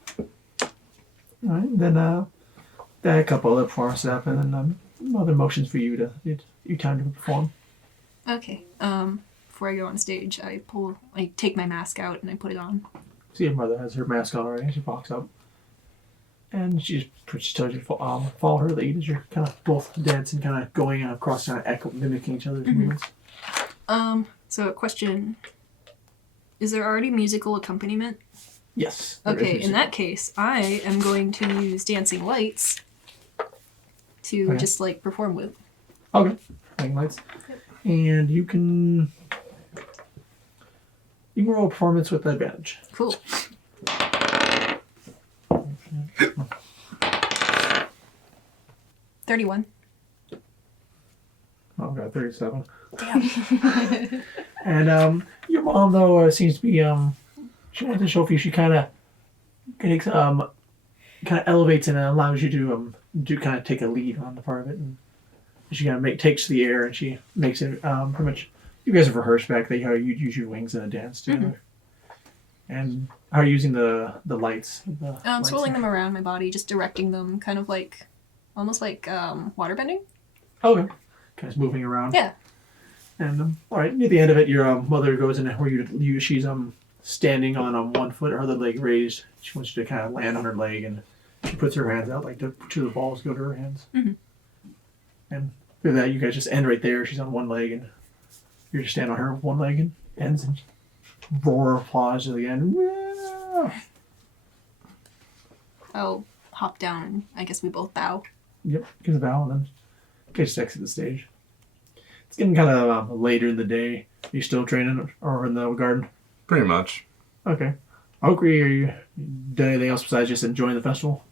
Alright, then a couple other performances happen and other motions for you time to perform. Okay. Before I go on stage, I take my mask out and I put it on. See, your mother has her mask on already. She walks up, and she tells you to follow her lead as you're kind of both dancing, kind of going across, kind of mimicking each other's movements. So a question: is there already musical accompaniment? Yes. there Okay. is In music. that case, I am going to use dancing lights to Okay. just perform with. Okay. Hang lights, and you can roll a performance with advantage. Cool. $31. Oh, I've got 37. Damn. And your mom though seems to be she wants to show you. She kind of takes kind of elevates and allows you to kind of take a lead on the part of it, and she kind of takes the air and she makes it pretty much. You guys have rehearsed back how you'd use your wings in a dance together. And how are you using the lights? Swirling them around my body, just directing them, kind of almost like water bending. Okay. Kind of moving around. Yeah. And all right, near the end of it, your mother goes in where she's standing on one foot, her other leg raised. She wants you to kind of land on her leg, and she puts her hands out to the balls go to her hands. And after that, you guys just end right there. She's on one leg, and you're just standing on her with one leg, and ends and roar of applause to the end. I'll hop down and I guess we both bow. Yep, gives a bow, and then you guys exit the stage. It's getting kind of later in the day. Are you still training or in the garden? Pretty much. Okay. Oakley, are you done anything else besides just enjoying the festival?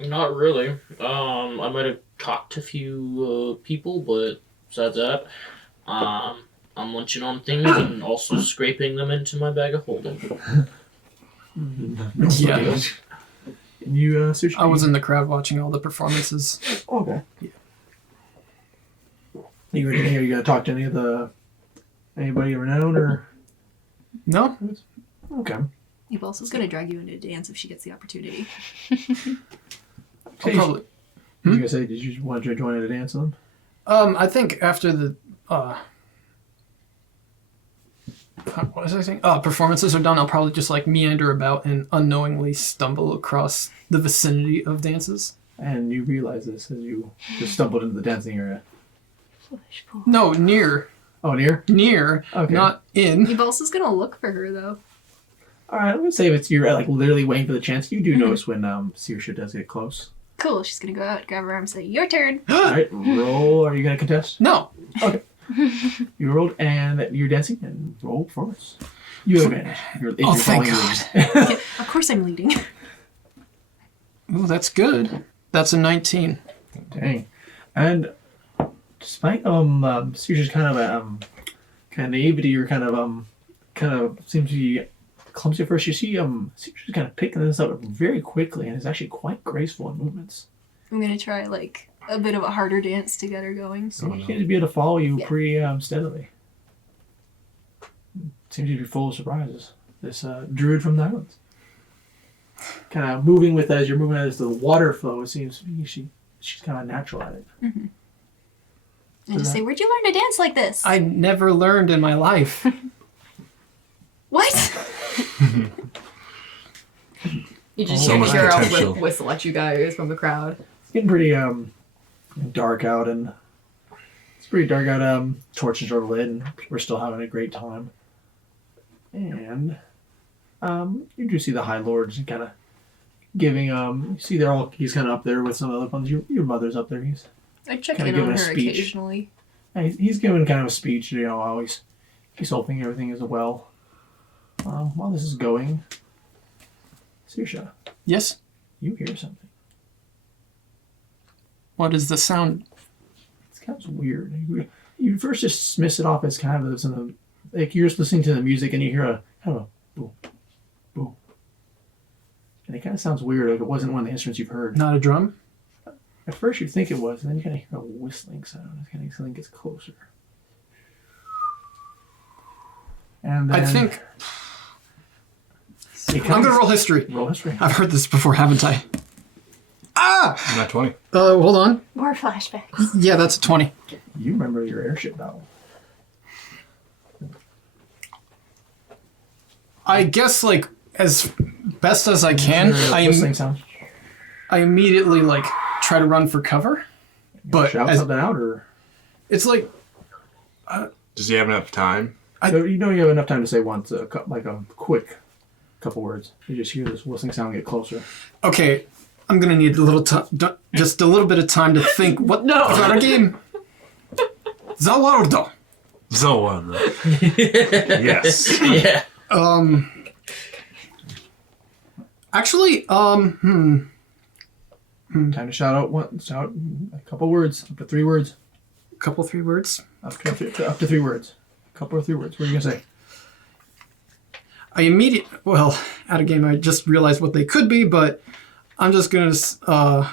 Not really. I might have talked to a few people, but besides that, I'm munching on things and also scraping them into my bag of holding. Yeah. And you, Sushi? I was in the crowd watching all the performances. Okay. Yeah. Are you gonna talk to anybody renowned or? No? Okay. Ebalsa's gonna drag you into a dance if she gets the opportunity. I'll probably. You gonna say, did you want to join in a dance with them? I think after the what was I saying? Performances are done. I'll probably just like meander about and unknowingly stumble across the vicinity of dances. And you realize this as you just stumbled into the dancing area. No, near, Oh, near? Okay. not in. Ebalsa's gonna look for her though. All right, I'm gonna say if you're like literally waiting for the chance. You do notice when Saoirse does get close. Cool, she's gonna go out, grab her arm, and say, "Your turn." All right, roll. Are you gonna contest? No. You rolled and you're dancing and roll for us. You have advantage. You're Thank following God. lead. Of course, I'm leading. Oh, that's good. That's a 19. Dang. And despite Saoirse's kind of naivety or kind of seems to be clumsy at first, you see Saoirse's kind of picking this up very quickly and is actually quite graceful in movements. I'm gonna try like a bit of a harder dance to get her going. So she seems to be able to follow you Yeah. pretty steadily. Seems to be full of surprises. This druid from the islands. Kind of moving with as you're moving as the water flow. It seems to be she's kind of natural at it. And just say, "Where'd you learn to dance like this?" I never learned in my life. What? You just So hear much Kira potential. whistle at you guys from the crowd. It's getting pretty dark out, and it's pretty dark out. Torches are lit, and we're still having a great time. And you do see the High Lords kind of giving. You see he's kind of up there with some other ones. Your mother's up there. I check Kinda in giving on a her speech. occasionally. He's giving kind of a speech. Always he's hoping everything is well. While this is going, Saoirse, Yes? you hear something. What is the sound? It's kind of weird. You first just dismiss it off as kind of like you're just listening to the music and you hear a kind of a boom, boom, and it kind of sounds weird, like it wasn't one of the instruments you've heard. Not a drum? At first you think it was, and then you kind of hear a whistling sound. It kind of something gets closer. And then I think. it I'm comes- gonna roll history. roll history. I've heard this before, haven't I? Ah! Not 20. Hold on. More flashbacks. Yeah, that's a 20. You remember your airship battle? I guess, like, as best as I can, Whistling sound. I immediately, like, try to run for cover. But Shout as- something out, or It's like, Does he have enough time? you know you have enough time to say once, like a quick couple words. You just hear this whistling sound get closer. okay, I'm gonna need a little time, just a little bit of time to think. What? No! Is that a game? Zawardo. Zoan. Yes. Yeah. Actually, Time to shout out a couple words, up to 3 words. couple 3 words. Up to 3 words. A couple or 3 words. What are you gonna say? Well, at a game, I just realized what they could be, but I'm just gonna, God,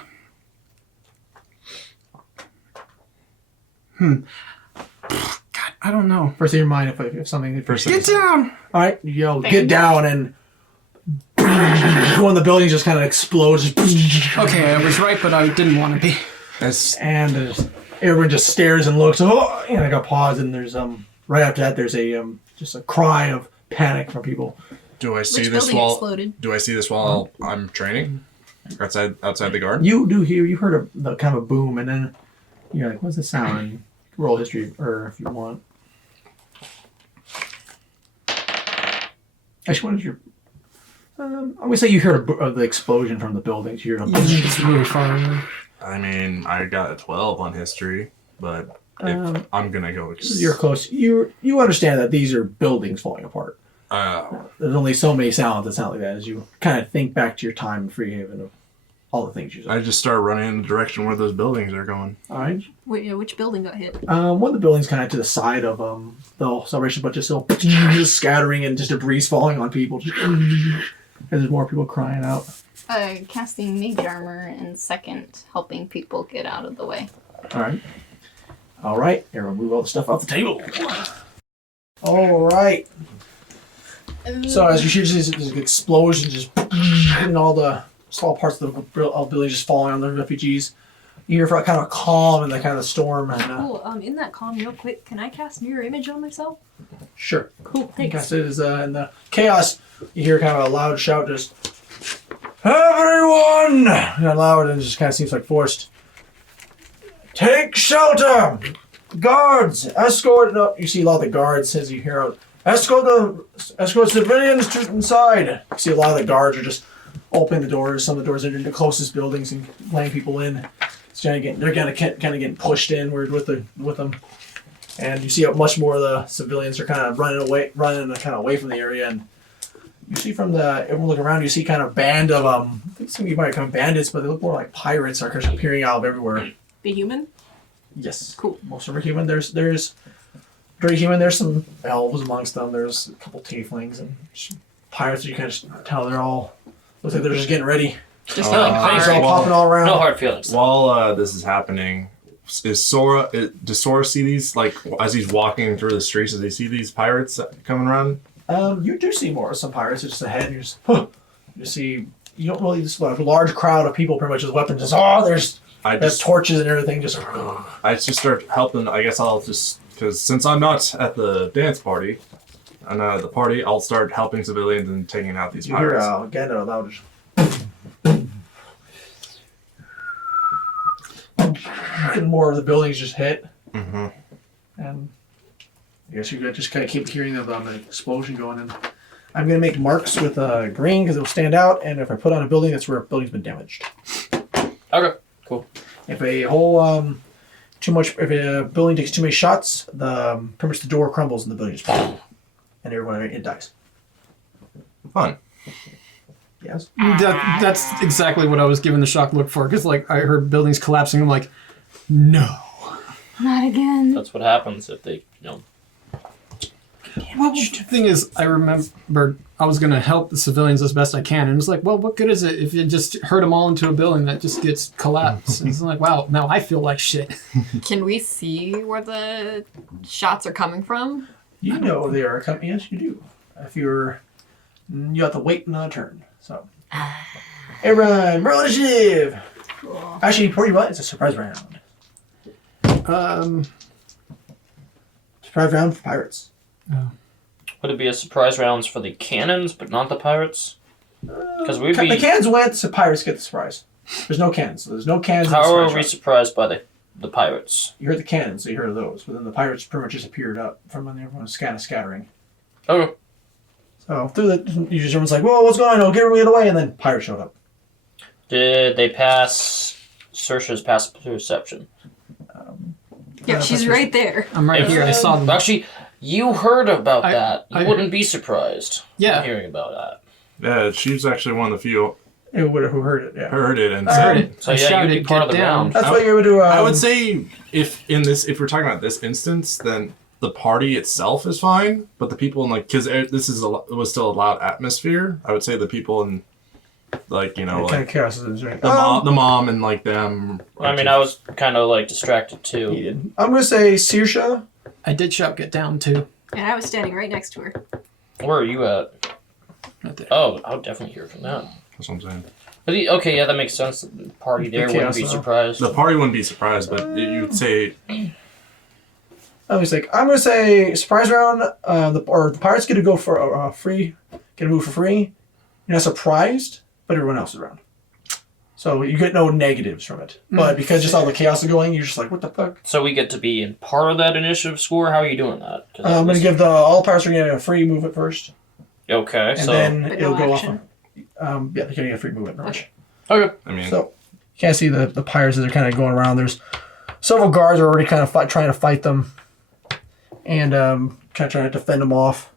I don't know. First in your mind, if something. First Get down! All right, you yell, "Get down!" and one of the buildings just kind of explodes, Okay, I was right, but I didn't want to be. and everyone just stares and looks. Oh, and I got pause, and there's right after that, there's a just a cry of panic from people. Do I see Which this building while? exploded? Do I see this while I'm training? Outside the garden? You do hear, you heard the kind of a boom, and then You're like, what's the sound? Roll history, or if you want. Actually, what is your... I'm going to say you heard the explosion from the buildings. You hear It's really far away. I mean, I got a 12 on history, but if I'm gonna go. You're close. You understand that these are buildings falling apart. There's only so many sounds that sound like that as you kind of think back to your time in Freehaven of all the things you said. I just start running in the direction where those buildings are going. All right. Which building got hit? One of the buildings kind of to the side of the celebration, but just scattering and just debris falling on people. Because there's more people crying out. Casting mage armor and second helping people get out of the way. All right. Everyone move all the stuff off the table. All right. So as you see this explosion just hitting all the small parts of the building just falling on the refugees, you hear kind of a calm and the kind of storm. And, Cool. In that calm, real quick, can I cast mirror image on myself? Sure. Cool. Thanks. Cast it as in the chaos. You hear kind of a loud shout, just everyone, kind loud, and it just kind of seems like forced. Take shelter, guards, escort. No, you see a lot of the guards as you hear escort civilians to inside. You see a lot of the guards are just opening the doors. Some of the doors are in the closest buildings and letting people in. They're kind of getting pushed inward with them. And you see how much more of the civilians are kind of running kind of away from the area. And you see everyone looking around, you see kind of band of, I think some of you might come bandits, but they look more like pirates are just appearing out of everywhere. Be human? Yes. Cool. Most of them are human. There's very human. There's some elves amongst them. There's a couple tieflings and pirates. You can just tell they're all, looks like they're just getting ready. Just They're all popping all around. No hard feelings. While this is happening, does Sora see these, like, as he's walking through the streets, does he see these pirates coming around? You do see some pirates just ahead. You see, you don't really just a large crowd of people pretty much with weapons. There's torches and everything. I just start helping. I guess I'll just, because since I'm not at the dance party, and at the party, I'll start helping civilians and taking out these you hear pirates. again a loud. And more of the buildings just hit. Mm-hmm. And I guess you just kind of keep hearing the explosion going. And I'm going to make marks with green because it will stand out. And if I put on a building, that's where a building's been damaged. Okay, cool. If a building takes too many shots, pretty much the door crumbles and the building just and everyone it dies. Fun. Yes. That's exactly what I was given the shock look for, because like I heard buildings collapsing. I'm like, no. Not again. That's what happens if they, Well, the thing is, I remembered I was going to help the civilians as best I can, and it's like, well, what good is it if you just herd them all into a building that just gets collapsed? And it's like, wow, now I feel like shit. Can we see where the shots are coming from? You know they are coming. Yes, you do. You have to wait another turn. So, everyone, roll initiative. Cool. Actually, before you run, it's a surprise round. Surprise round for pirates. would it be a surprise rounds for the cannons, but not the pirates? Because we'd The be. cannons went, so pirates get the surprise. There's no cannons. So there's no cannons. in the How surprise are we round. surprised by the pirates? You heard the cannons, so you heard of those. But then the pirates pretty much just appeared up from when everyone was kind of scattering. Okay. So through the, usually everyone's like, "Whoa, what's going on? Oh, get everybody away!" And then pirates showed up. Did they pass Saoirse's pass perception? Yeah, she's right there. I'm right here. I saw them. Actually, you heard about I- that. You I- wouldn't be surprised. Yeah. Hearing about that. Yeah, she's actually one of the few Who heard it? Yeah. heard it and I said. heard it. So I yeah, shouted, you'd be part of "Get the down." round. That's what you would do. I would say if we're talking about this instance, then the party itself is fine, but the people in because this is it was still a loud atmosphere. I would say the people in kind of chaos is right. the mom and them. I mean, I was kind of distracted He too. did. I'm gonna say Saoirse. I did shout, "Get down," too. And I was standing right next to her. Where are you at? Right there. Oh, I would definitely hear from that. That's what I'm saying. But okay, yeah, that makes sense. The party there wouldn't be chaos, though. surprised. The party wouldn't be surprised, but you'd say I'm gonna say surprise round. The pirates get to go for free. Get to move for free. You're not surprised, but everyone else is around. So you get no negatives from it. But because just all the chaos is going, you're just like, what the fuck? So we get to be in part of that initiative score? How are you doing that? 'Cause I'm going to give all players are going to get a free movement first. Okay, And so... then But it'll no go action. off. Yeah, they're going to get a free movement. Pretty much. Okay. I mean, So you can't see the pirates as they're kind of going around. There's several guards are already kind of trying to fight them. And trying to defend them off.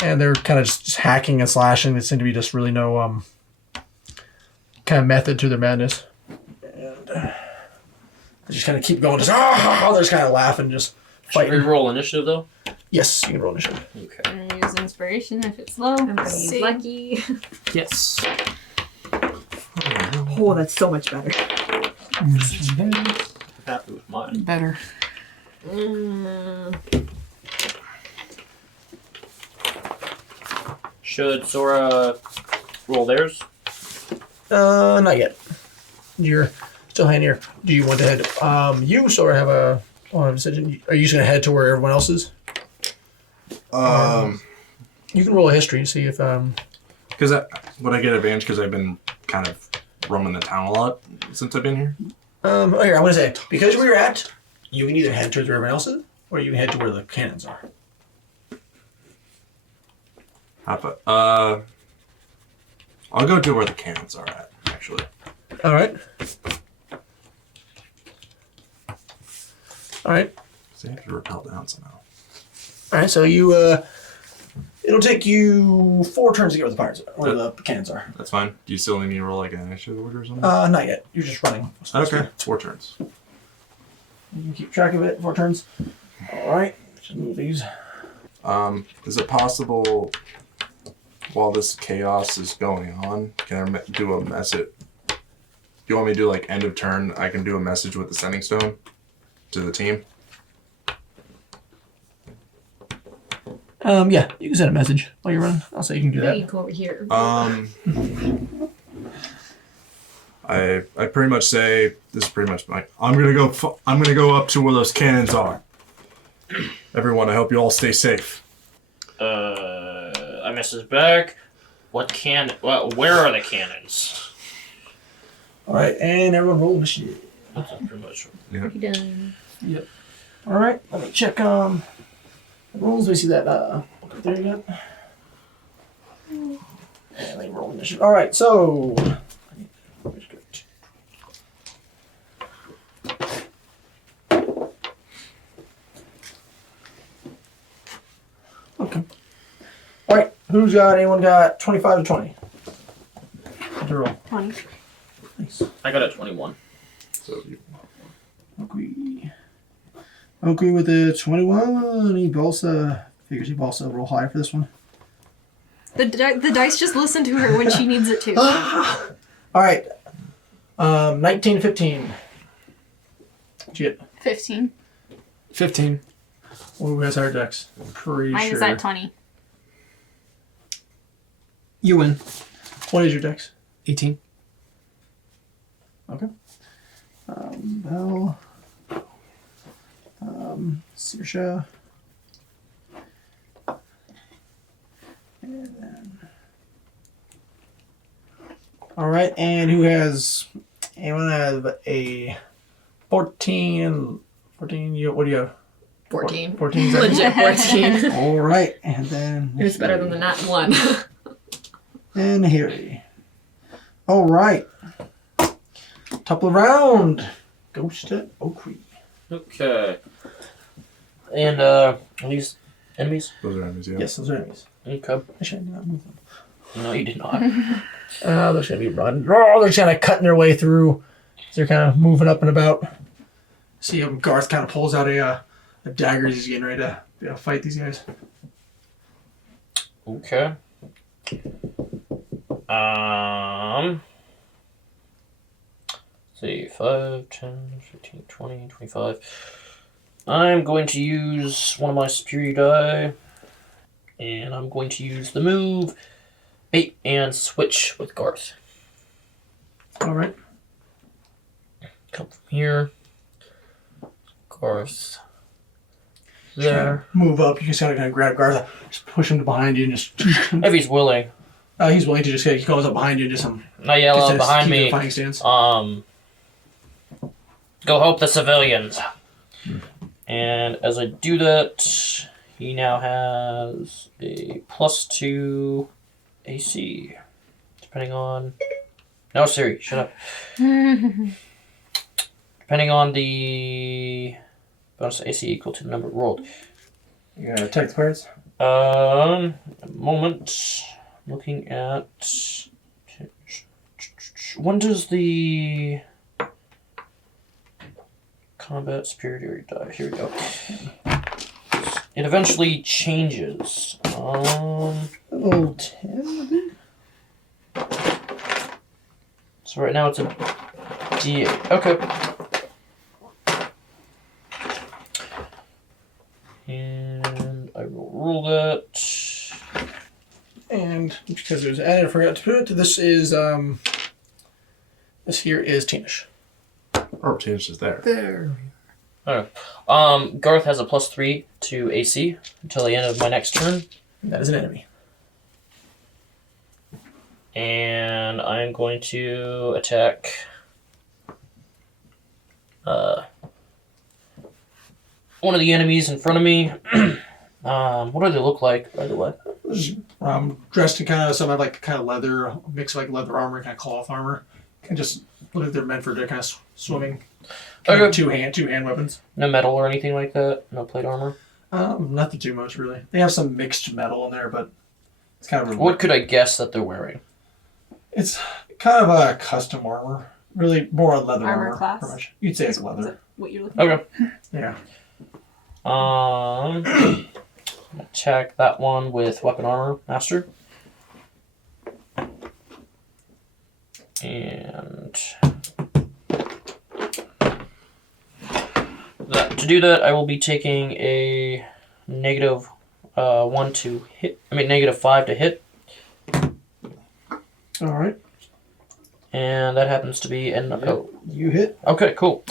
And they're kind of just hacking and slashing. There seems to be just really no kind of method to their madness. And they just kind of keep going. Just they're just kind of laughing, just Should we fighting. roll initiative, though? Yes, you can roll initiative. Okay. I'm gonna use inspiration if it's low. I'm gonna use Same. lucky. Yes. Oh, that's so much better. Happy with mine. Better. Should Sora roll theirs? Not yet. You're still hanging here. Do you want to head? You sort of have a decision. Are you just gonna head to where everyone else is? You can roll a history and see if because would I get advantage because I've been kind of roaming the town a lot since I've been here? here I'm gonna say because where you're at, you can either head towards where everyone else is, or you can head to where the cannons are. I'll go to where the cannons are at, actually. All right. All right. So you have to rappel down somehow. All right. So you it'll take you 4 turns to get where the pirates are, where the cannons are. That's fine. Do you still need me to roll like an initiative order or something? Not yet. You're just running. Okay, it's 4 turns. You can keep track of it. 4 turns. All right. Just move these. Is it possible while this chaos is going on, can I do a message? Do you want me to do like end of turn? I can do a message with the sending stone to the team. Yeah, you can send a message while you're running. I'll say you can do Then you that. go over here. I pretty much say this is pretty much like I'm gonna go up to where those cannons are. Everyone, I hope you all stay safe. I message back. Where are the cannons? All right, and everyone roll initiative. That's pretty much. Yeah. Done. All right, let me check the rolls. Let me see that. There you go. And let me roll initiative. All right, so. Okay. All right, anyone got 25 to 20? To roll. 20. Nice. I got a 21. So you, Agree with the 21. Figures he balsa roll high for this one. The dice just listen to her when she needs it to. All right. 19 to 15. Did you get? 15. 15. Well, who has higher decks? Pretty Mine sure. is at 20. You win. What is your dex? 18. Okay. Bell. Saoirse. And then. All right, and who has? Anyone have a 14? 14. What do you have? 14. 14. Is that- Legit 14. All right, and then. It was better than the nat 1. And Harry. All right. Top of the round. Goes to Oakree. Okay. And are these enemies? those are enemies, yeah. Yes, those are enemies. Okay. Actually, I did not move them. No, you did not. They're just going to be running. Oh, they're kind of cutting their way through. So they're kind of moving up and about. See Garth kind of pulls out a dagger as he's getting ready to fight these guys. Okay. See, 5, 10, 15, 20, 25. I'm going to use one of my superior die. And I'm going to use the move, bait, and switch with Garth. All right. Come from here. Garth. There. Move up. You can kind of grab Garth, just push him to behind you and just. If he's willing. He's willing to just he goes up behind you and just I yell out behind keep in a me. fighting stance. Go help the civilians. And as I do that, he now has a +2 AC. Depending on... No, Siri, shut up. Depending on the bonus AC equal to the number rolled. You gotta attack the pirates? A moment. Looking at... When does the... Combat superiority die? Here we go. It eventually changes. Oh, 10. So right now it's a D8. Okay. And I will roll that. And because it was added, I forgot to put it. This is this here is Teenish. Oh, Tina's is there. There. Garth has a +3 to AC until the end of my next turn. That is an enemy. And I'm going to attack one of the enemies in front of me. What do they look like, by the way? Dressed in kind of some like kind of leather, mix of like leather armor, kind of cloth armor, and just look like they're meant for kind of swimming. Kind of two hand weapons. No metal or anything like that. No plate armor. Nothing too much really. They have some mixed metal in there, but it's kind of What could I guess that they're wearing? It's kind of a custom armor. Really more a leather Armor armor. class? Pretty much. You'd say it's Is leather. that what you're looking Okay. Yeah. Attack that one with weapon armor master. And to do that, I will be taking a -1 to hit. -5 to hit. All right. And that happens to be an... Oh, You hit. okay, cool.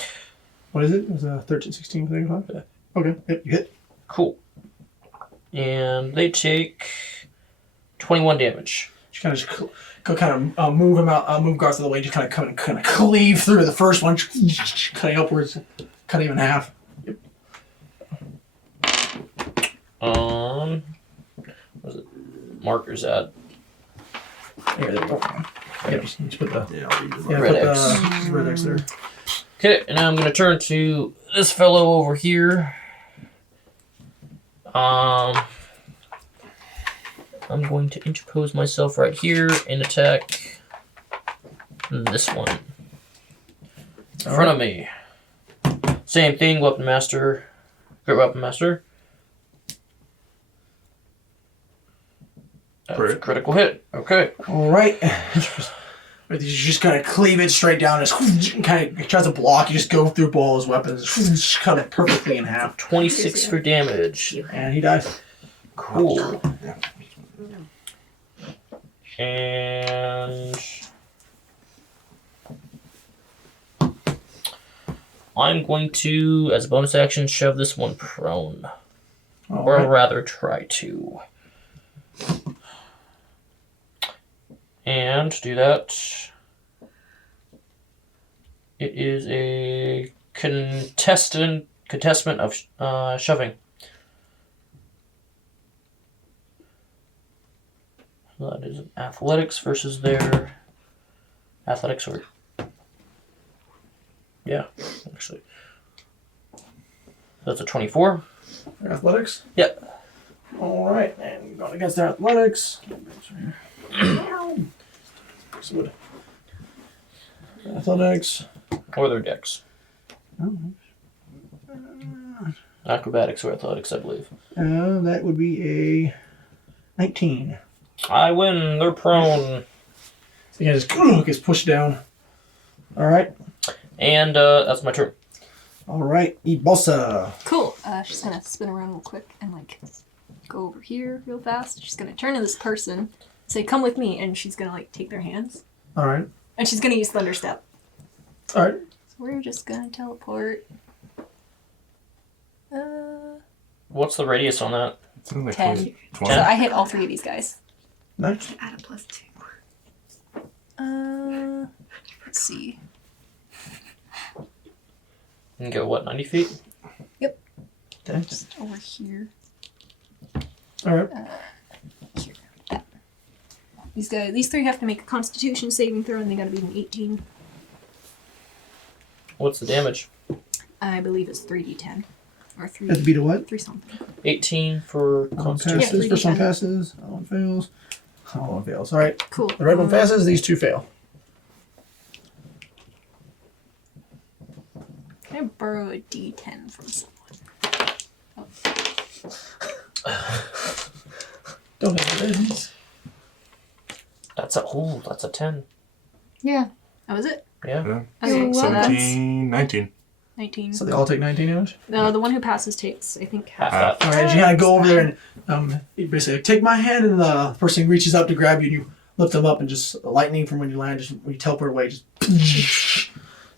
What is it? It was a 13, 16, 35? Yeah. Okay. Yep, you hit. Cool. And they take 21 damage. Just kind of go kind of move him out, move Garth out of the way, just kind of cleave through the first one, cutting upwards, cutting him in half. Yep. Where's it? Markers at? Here, there we go. Yep, just put the Yeah, I'll use it. yeah, Red put X. the red X there. Okay, and now I'm gonna turn to this fellow over here. I'm going to interpose myself right here and attack this one in front of me. Same thing, weapon master, great weapon master. That's a critical hit. Okay. All right. You just kind of cleave it straight down, just kind of tries to block. You just go through all his weapons, just cut it perfectly in half, 26 for damage. and he dies. Cool. And I'm going to, as a bonus action, shove this one prone. All Or right. rather, try to. And to do that, it is a contestment of shoving. So that is athletics versus their athletics, or yeah, actually, that's a 24. Athletics. Yep. All right, and going against their athletics. So athletics. Or their dex. Acrobatics or athletics, I believe. That would be a 19. I win. They're prone. So yeah, just gets pushed down. All right. And that's my turn. All right. Ibosa. Cool. She's gonna spin around real quick and like go over here real fast. She's gonna turn to this person, say, "Come with me," and she's gonna like take their hands. All right. And she's gonna use Thunderstep. All right. So we're just gonna teleport. What's the radius on that? Something like 10. 20. So I hit all three of these guys. Next. Add a +2. Let's see. You can go, what, 90 feet? Okay. Just over here. All right. Here. That. These three have to make a Constitution saving throw, and they gotta be an 18. What's the damage? I believe it's 3d10 or 3. Have to beat a what? 3 something. 18 for One Constitution. passes. Yeah, First one 3d10. passes. Other one fails. Other one fails. All right. Cool. The red one passes. These two fail. Can I borrow a d10 from someone? Don't have this. That's a 10. Yeah. That was it? Yeah. Yeah. Okay, so that's 17, 19. 19. So they all take 19 damage. No, the one who passes takes, I think, half. Half that. All right. You gotta go over there and you basically take my hand, and the person reaches up to grab you, and you lift them up, and just the lightning from when you land, just when you teleport away, just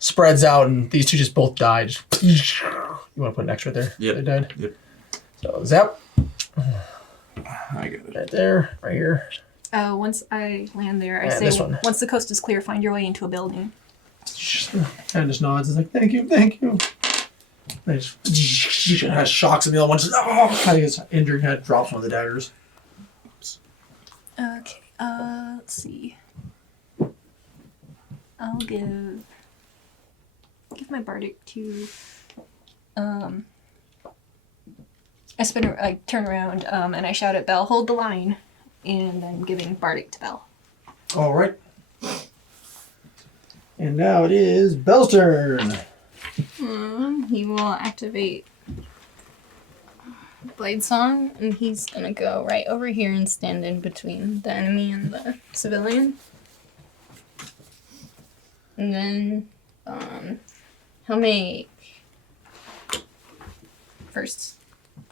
spreads out, and these two just both die. Just you want to put an X right there? Yep. They died. Yep. So zap I get it. right there, right here. Once I land there, I Yeah, say, this one. once the coast is clear, find your way into a building. And just nods. It's like, thank you, thank you. They just has shocks, and the other one just kind of gets injured. Head drops one of the daggers. Okay, let's see. I'll give my bardic to I turn around and I shout at Belle, hold the line, and I'm giving bardic to Belle. All right. And now it is Belle's turn. He will activate Blade Song, and he's gonna go right over here and stand in between the enemy and the civilian. And then he'll make first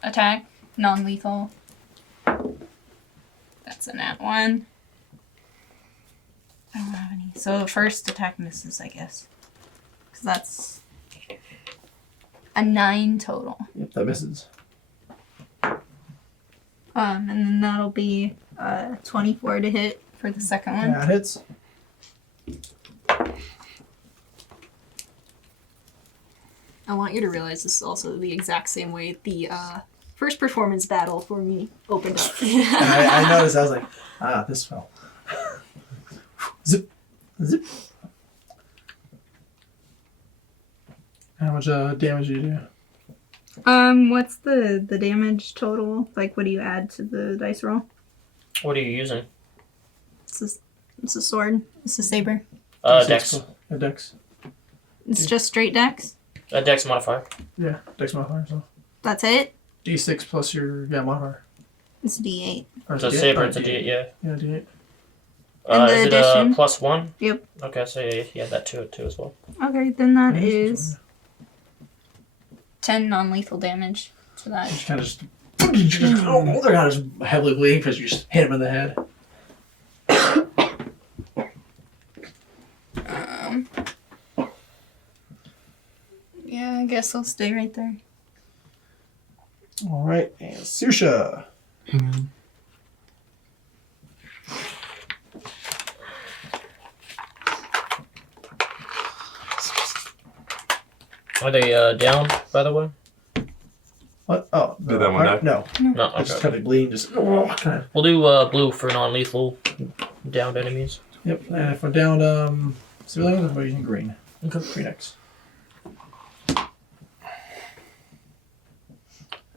attack, non-lethal. That's a nat 1. I don't have any. So first attack misses, I guess. Because that's a 9 total. Yep, that misses. And then that'll be 24 to hit for the second one. That hits. I want you to realize this is also the exact same way the first performance battle for me opened up. I noticed. I was like, this fell. Zip, zip. How much damage do you do? What's the damage total? Like, what do you add to the dice roll? What are you using? It's a sword. It's a saber. Dex. A dex. It's just straight dex. A Dex modifier. Yeah, dex modifier. So That's it. D6 plus your modifier. It's D8. Or So is it saber, D8? it's a D8, yeah. Yeah, D8. And the is it addition? +1? Yep. Okay, so yeah, you add that to it too as well. Okay, then that Yeah, is 10 non-lethal damage to that. Just kind of just. Oh, they're not as heavily bleeding because you just hit him in the head. Yeah, I guess I'll stay right there. All right, and Susha. Are they down, by the way? What? Oh, Did that one die? No, No, it's just okay. kind of bleeding. Just kind of. We'll do blue for non-lethal downed enemies. Yep. And if we're down civilians, we're using green. Okay. Green X.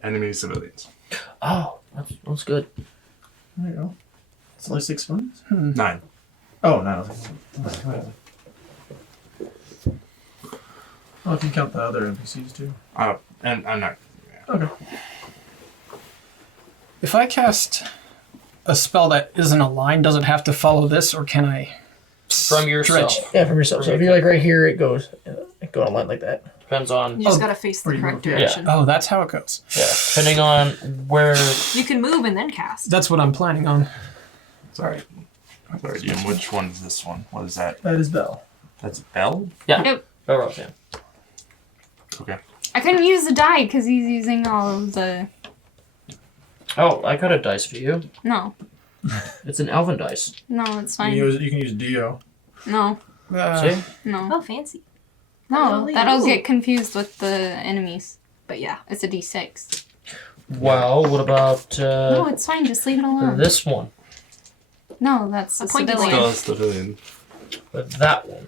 Enemy civilians. Oh, that's good. There you go. It's only 6 points. 9. Oh, no. Oh, if you count the other NPCs too. And I'm not. Okay. If I cast a spell that isn't a line, does it have to follow this, or can I From yourself. stretch? Yeah, from yourself. So if you're like right here, it goes on a line like that. Depends on You just Oh, gotta face the where you correct move, yeah. direction. Oh, that's how it goes. depending on where. You can move and then cast. That's what I'm planning on. Sorry. Sorry, Ian. Which one is this one? What is that? That is Bell. That's Bell? Yeah. Yep. Oh, yeah. Okay. I couldn't use the die because he's using all of the... Oh, I got a dice for you. No. It's an elven dice. No, it's You fine. can use Dio. No, See? no. Oh, fancy. No, Oh, that'll ooh. get confused with the enemies. But yeah, it's a D6. Well, what about No, it's fine. Just leave it alone. this one? No, that's a A pointy civilian. boy. Still civilian. Or that one?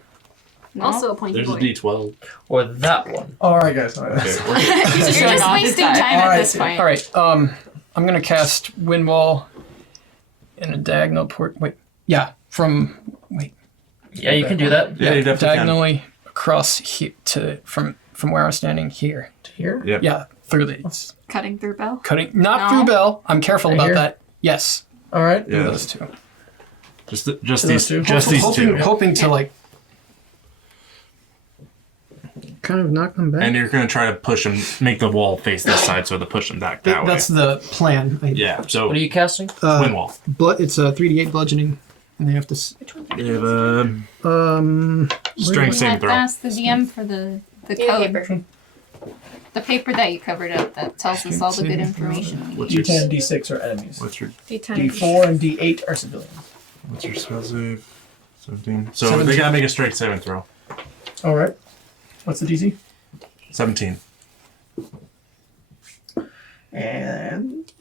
No. Also a pointy There's a boy. D12. Or that one? All right, guys. All right. Okay, You're just Showing off his wasting die. time at Alright. this point. All right. I'm gonna cast Wind Wall in a diagonal port. Wait. Yeah. Yeah, you can do that. Yeah, you definitely diagonally across from where I'm standing here. To here? can. Yep. Yeah, through these. Cutting through Bell. Cutting, not No. through Bell. I'm careful Right about here? that. Yes, All right. Yeah. those two. Just those these two? just these hoping, two. Hoping to like kind of knock them back. And you're gonna try to push them, make the wall face this side, so to push them back that way. That's the plan. Yeah. So What are you casting? wind wall. It's a 3d8 bludgeoning, and they have to. You have a strength We saving have to throw. ask the DM for the code. The paper that you covered up that tells us all the good information. What's your D10 and D6 are enemies. what's your D4 and D8 are civilians. what's your spell save? 17. So 17. they gotta make a strength saving throw. All right. What's the DC? 17. And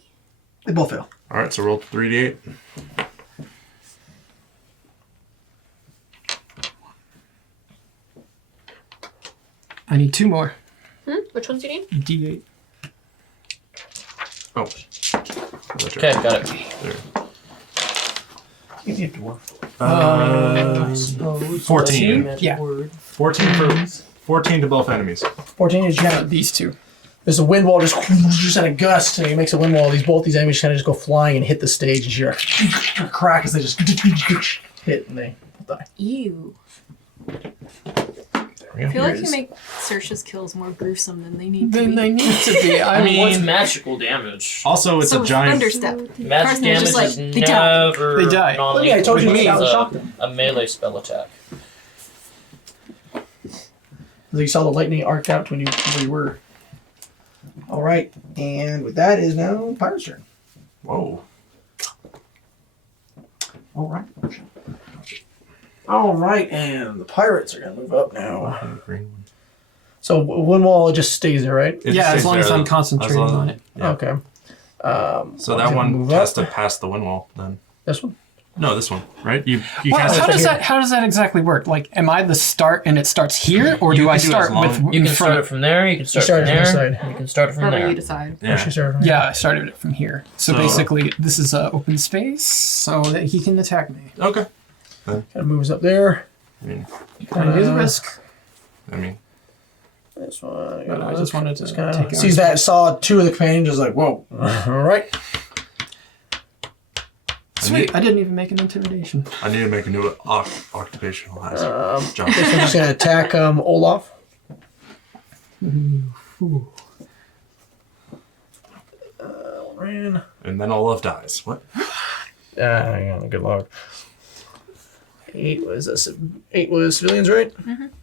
they both fail. All right. So roll 3d8. I need 2 more. Which ones do you need? D8. Oh. That's Okay, right. got it. There. You need dwarf. Suppose 14. Yeah. 14 to both enemies. 14 is Yeah, these two. there's a wind wall just at a gust, and it makes a wind wall. Both these enemies kind of just go flying and hit the stage, and you hear a crack as they just hit, and they die. Ew. I feel like you make Saoirse's kills more gruesome than they need to Then be. they need to be. I I mean, what's mean, magical damage? Also, it's So a giant. Thunderstep. Magic First they're damage just like, is they die. never They die. non-lethal. Yeah, I told you me, that would It's shock them. a melee spell attack. You saw the lightning arc out when where you were. All right, and with that is now Pirate's turn. Whoa. All right. All right, and the pirates are gonna move up now. So one wall just stays there, right? It yeah, stays as long as there, I'm as concentrating long- on it. Yeah. Okay. So that one move has up. to pass the wind wall then. This one. No, this one, right? You Well, cast how it. does that exactly work? Like, am I the start and it starts here, or You do I can do it start as long- with You in can front start it of? from there. You can start start from it from there. the side. You can start it from However there. you decide. Or should Yeah. I start from here? Yeah, I started it from here. So So- basically, this is open space, so that he can attack me. Okay. Kind of moves up there. I mean, It is a risk. I mean, This one. But I just wanted to kind take of it sees that, saw two of the companions, just like, whoa. All right. Sweet. I didn't even make an intimidation. I need to make a new occupational hazard. Jump. This one's just gonna attack Olaf. Ooh. Ran. And then Olaf dies. What? Yeah, good luck. 8 was civilians, right?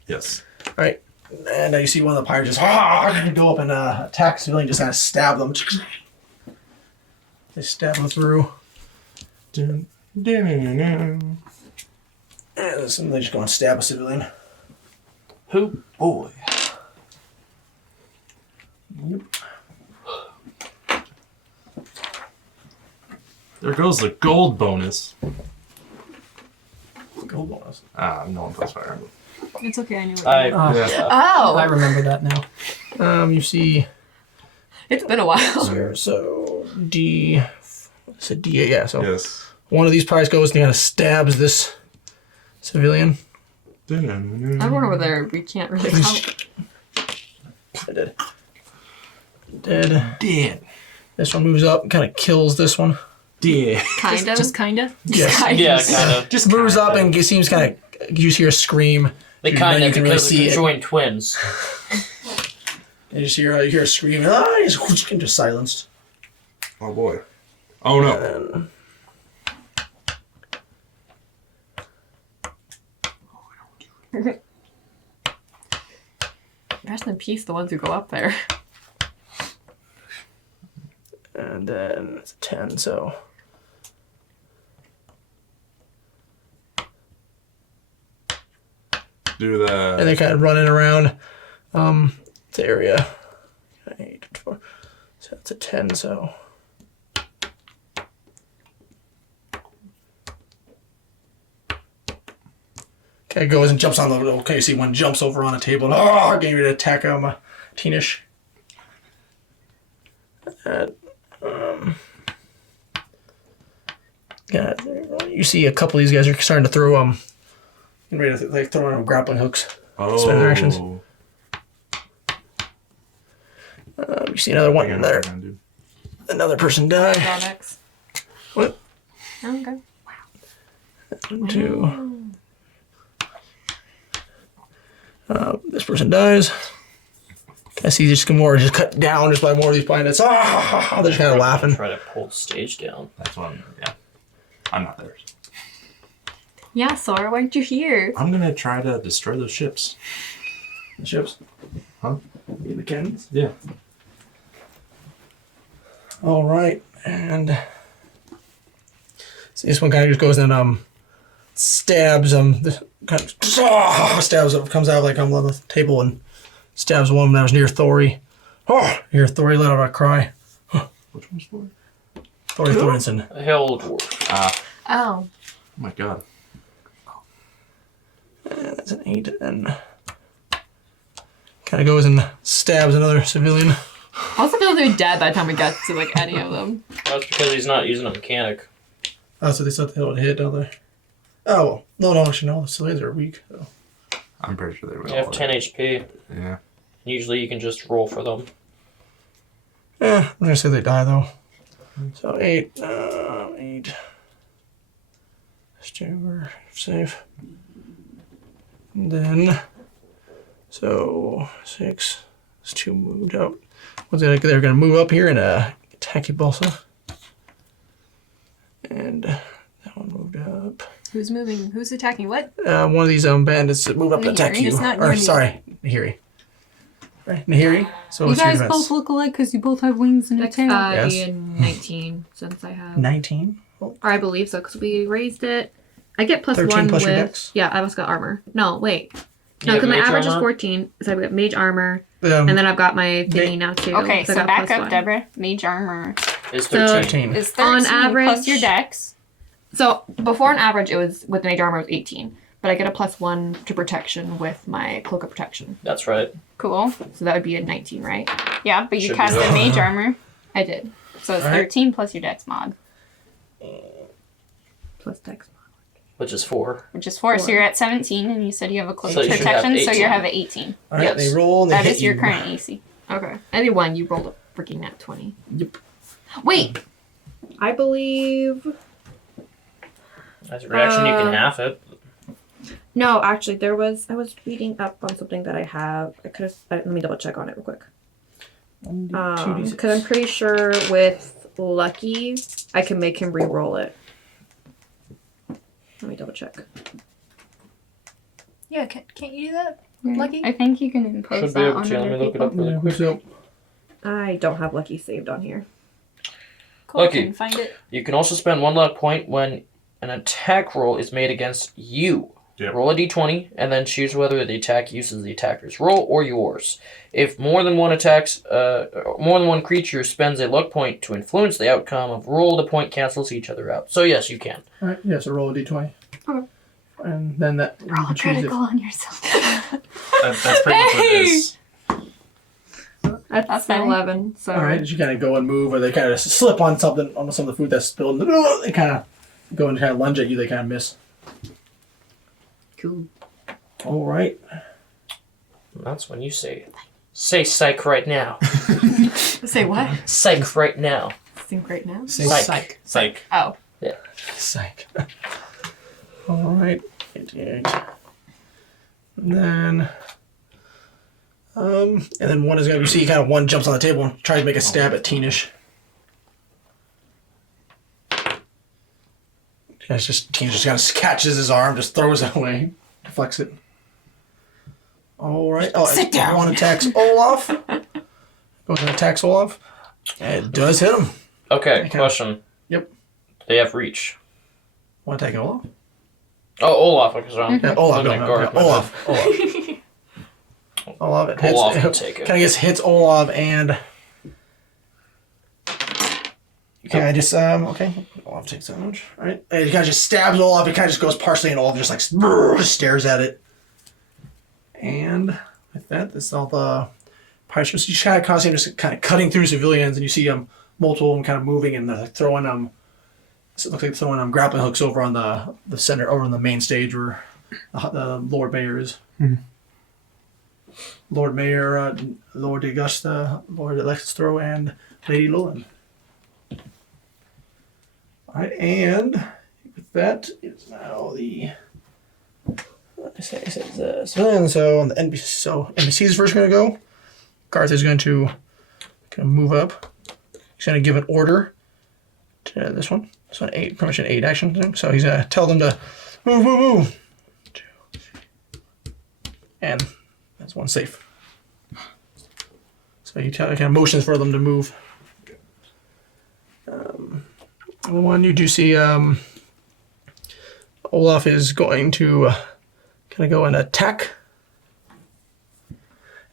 Yes. All right. And now you see one of the pirates just go up and attack civilian, just kind of stab them. They stab them through. Dun, dun, dun, dun. And then they just go and stab a civilian. Who? Boy. There goes the gold bonus. Gold bonus. No one plays Fire Emblem. It's okay, I knew it. I Yeah. I Oh! remember that now. You see It's been a while. here, so D. It's a D8, yeah. So Yes. one of these pirates goes and kind of stabs this civilian. Dun, dun, dun, dun. Everyone over there, we can't really count. I did. Dead. Dead. This one moves up and kind of kills this one. Dead. Kind of. Just kinda. Yes. Yeah, kind of. Just Moves up and it seems kind of. You just hear a scream. They Then kind you of can really because see they're it. conjoined twins. And you hear a scream. He's just silenced. Oh boy. Oh no. And Rest in peace, the ones who go up there. then it's a 10, so. Do the. And they're kind of running around the area. 8, 12. So that's a 10, so. Okay, goes and jumps on the. Okay, see one jumps over on a table. Oh, getting ready to attack Teenish. Yeah, you see a couple of these guys are starting to throw getting ready to like throw on grappling hooks. Spend directions. You see another one there. Another person die. Comics. What? Okay. 2. This person dies. I see just more just cut down just by more of these planets. Ah, they're just kind of laughing. Try to pull the stage down. That's what I'm not there. Yeah, Sora, why aren't you here? I'm gonna try to destroy those ships. The ships. Huh? In the cannons. Yeah. All right, and so this one kind of just goes and stabs stabs up, comes out like on the table and stabs one that was near Thori. Oh, you hear Thori let out a cry. Which one's for? Thori Thorinson. A hell dwarf. Oh. Oh my god. And that's an 8, and kind of goes and stabs another civilian. I also feel they're dead by the time we get to like any of them. That's because he's not using a mechanic. Oh, so they still able to hit, don't they? Oh, well. No, actually, no. The civilians are weak. So. I'm pretty sure they will. You have 10 HP. Yeah. Usually you can just roll for them. Yeah, I'm gonna say they die though. So 8, 8. We're safe. And then, so 6. It's 2 moved up. They're gonna move up here and attack you, Balsa. And that one moved up. Who's moving? Who's attacking what? One of these bandits that move up to attack Nahiri, you. it's not Or Nahiri. sorry, Nahiri. Right, Nahiri. So You what's your guys defense? both look alike because you both have wings and a tail. Yes. Be a 19 since I have. 19. Or I believe so because we raised it. I get plus 13 1 plus with. your dex? Yeah, I also got armor. No, wait. You No, have because my mage average is armor? 14. So I've got mage armor. And then I've got my thingy now too. Okay, so I so got back plus up, 1. Deborah. Mage armor It's So- 13. 13. is 13 On average- plus your dex. So before an average, it was with mage armor it was 18, but I get a plus 1 to protection with my cloak of protection. That's right. Cool. So that would be a 19, right? Yeah, but you Should be cast good. the mage armor, I did. so it's Alright. 13 plus your dex mod, Plus dex. Which is 4. which is 4. So you're at 17, and you said you have a cloak So of you should protection, have so you 18. have an 18. All right, Yes. they roll and they That hit is your you. current AC. Okay. Anyone, you rolled a freaking nat 20. Yep. Wait! I believe. As a reaction, you can Uh, half it. No, actually, I was reading up on something that I have. I could have. Let me double check on it real quick. 2d6. Because I'm pretty sure with Lucky, I can make him re-roll it. Let me double check. Yeah, can't you do that? Yeah, Lucky? I think you can impose Should be that able on to. Let other me look it people. up really Yeah, quick. so I don't have Lucky saved on here. Cool, Lucky. can find it. You can also spend 1 luck point when an attack roll is made against you. Yep. Roll a d20 and then choose whether the attack uses the attacker's roll or yours. If more than one creature spends a luck point to influence the outcome of roll, the point cancels each other out. So yes, you can. All right, yeah, so roll a d20. Okay. And then that you Roll can choose critical if, on yourself. That's pretty much what it is. That's That's an fine. 11. So. all right, as you kind of go and move, or they kind of slip on something, on some of the food that's spilled, and they kind of go and kind of lunge at you. They kind of miss. Cool. All right. That's when you say psych right now. Say what? Psych right now. Think right now. Say Psych. Psych. Oh. Psych. All right. 88. And then, and then one is gonna. You see, kind of one jumps on the table and tries to make a stab at Teenish. Teenish just kind of catches his arm, just throws it away, deflects it. All right. Oh, Sit down. One attacks Olaf. Goes and attacks Olaf. And it does hit him. Okay, Okay. question. Yep. They have reach. Want to attack Olaf? Oh, Olaf, because I'm Yeah, Olaf, looking no, at no, Garth, yeah, my Olaf. Olaf, it hits. Olaf can take it. Kind of just hits Olaf and. Okay, I just okay. Olaf takes that much. All right, and he kind of just stabs Olaf. It kind of just goes partially, and Olaf just like stares at it. And with that, this is all the pirates. You just kind of see him just kind of cutting through civilians, and you see multiple of them kind of moving and throwing So it looks like throwing grappling hooks over on the center, over on the main stage where the Lord Mayor is. Lord Mayor, Lord Augusta, Lord Alexithro, and Lady Lolan. Alright, and with that is now the civilians. So the NPC is first going to go. Garth is going to move up. He's going to give an order to this one. So an 8, permission 8 action thing. So he's going to tell them to move. 2, 3. And that's one safe. So you kind of motions for them to move. The one you do see, Olaf is going to kind of go and attack.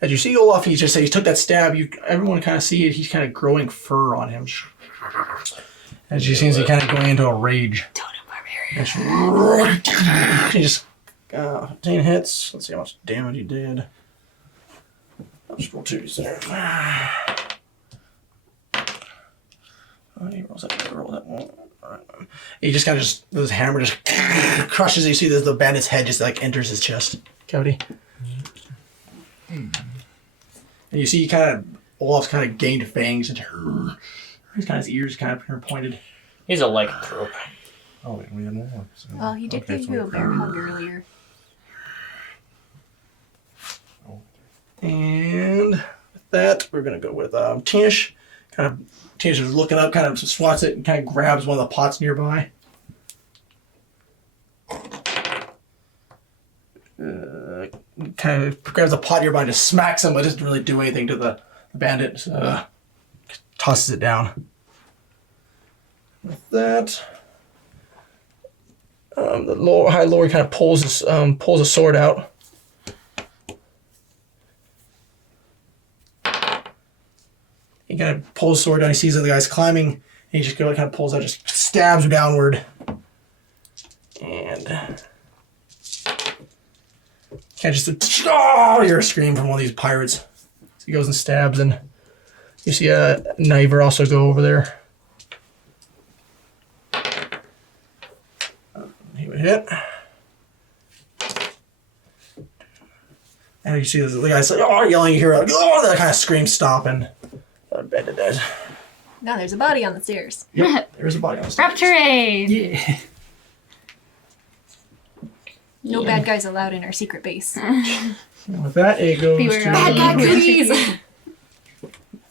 As you see Olaf, he took that stab. Everyone kind of see it. He's kind of growing fur on him. As you see, he's kind of going into a rage. He just 15 hits. Let's see how much damage he did. I'll just roll 2 there. He rolls that. Roll that one. He just kind of with his hammer just crushes. You see the bandit's head just like enters his chest cavity. And you see Olaf's kind of gained fangs and his ears kind of pointed. He's a lycanthrope. Oh, wait, we had more. So. Well, he did give you a bear hug earlier. And with that, we're gonna go with Tinish. Tinish is looking up, kind of swats it, and kind of grabs one of the pots nearby. Kind of grabs a pot nearby and just smacks him, but doesn't really do anything to the bandit. Tosses it down. With that, the High Lord kind of pulls a sword out. He kind of pulls the sword down. He sees that the guy's climbing. And he just kind of pulls out, just stabs downward. And kind of just you hear a scream from one of these pirates. So he goes and stabs, and you see a Kniver also go over there. He would hit. And you see the guy's like, yelling. You hear that kind of scream stopping. Bandit dead. Now there's a body on the stairs. Yep, there's a body on the stairs. Rapture aid! Yeah. No bad guys allowed in our secret base. And with that, it goes Beware to... of Bad guy Beware. please!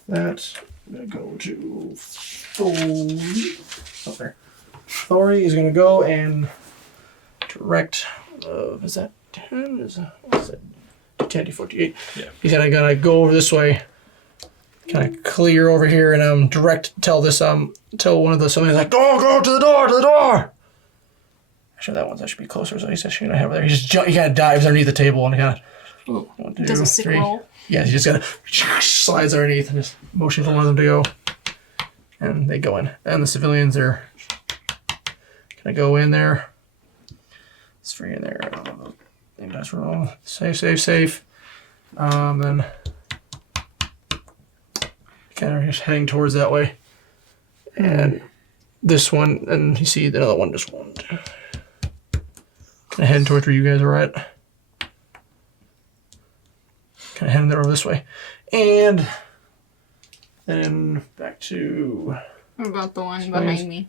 That's going to go to Thori. Oh, there. Thori is going to go and direct... is that 10? Is that 10 to 48? Yeah. He's going to go over this way. Kind of clear over here and tell one of the somebody's like, go to the door. Actually, that should be closer, so he says shouldn't have there. He kind of dives underneath the table and kind of 1, 2, Does a sick 3. roll. Yeah, he just kind of slides underneath and just motions for one of them to go, and they go in. And the civilians are gonna go in there. It's free in there. That's wrong. Safe. Then. Kind of just heading towards that way. And this one, and you see another one just one. Kind of heading towards where you guys are at. Kind of heading over this way. And then back to... What about the one Space. behind me?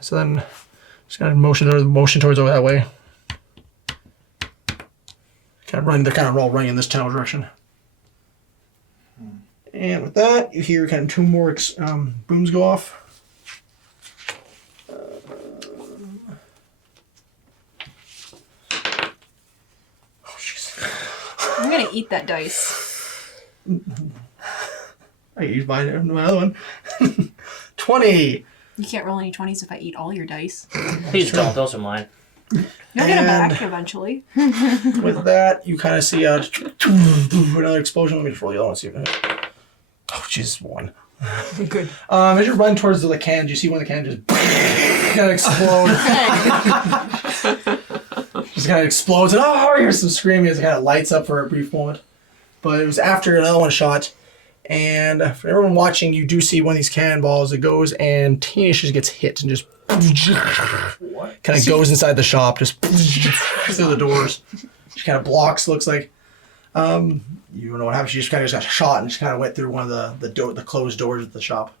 So then just kind of motion towards over that way. They're kind of all running in this general direction. And with that, you hear kind of 2 more booms go off. I'm gonna eat that dice. I used my other one. 20. You can't roll any 20s if I eat all your dice. Please don't. Those are mine. You'll get them And- back eventually. With that, you kind of see another explosion. Let me just roll the other one. See if it. Oh, Jesus, one. Good. As you run towards the cannons, you see one of the cannons just kind of explode. Just kind of explodes, and you hear some screaming as it kind of lights up for a brief moment. But it was after another one shot, and for everyone watching, you do see one of these cannonballs that goes, and Teenage just gets hit and just kind of goes inside the shop, just through the doors. She kind of blocks. Looks like. You don't know what happened. She just kind of got shot and just kind of went through one of the closed doors of the shop.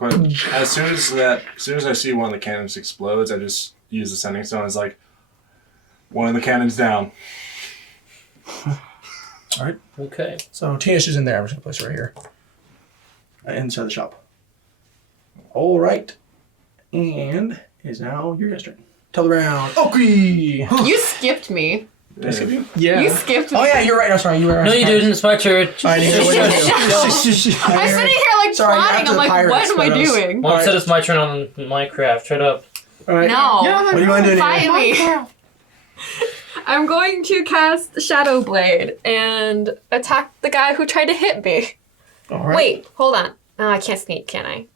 As soon as I see one of the cannons explodes, I just use the sending stone as like, one of the cannons down. All right. Okay. So Tina's is in there. I'm just gonna place her right here, inside the shop. All right, and it is now your guys' turn. Tell the round. Oakley. You skipped me. Did I skip you? Yeah. You skipped me. Oh yeah, you're right. I'm sorry. You were right. No, you didn't. It's my turn. All right, Nina, what do you do? I'm sitting here like Sorry, plotting. after I'm the like, pirates, what am I but I was- doing? Well, instead it's my turn on Minecraft. Shut up. All right. No. What do you want to do, Nina? Fight me. I'm going to cast Shadow Blade and attack the guy who tried to hit me. All right. Wait, hold on. Oh, I can't sneak, can I?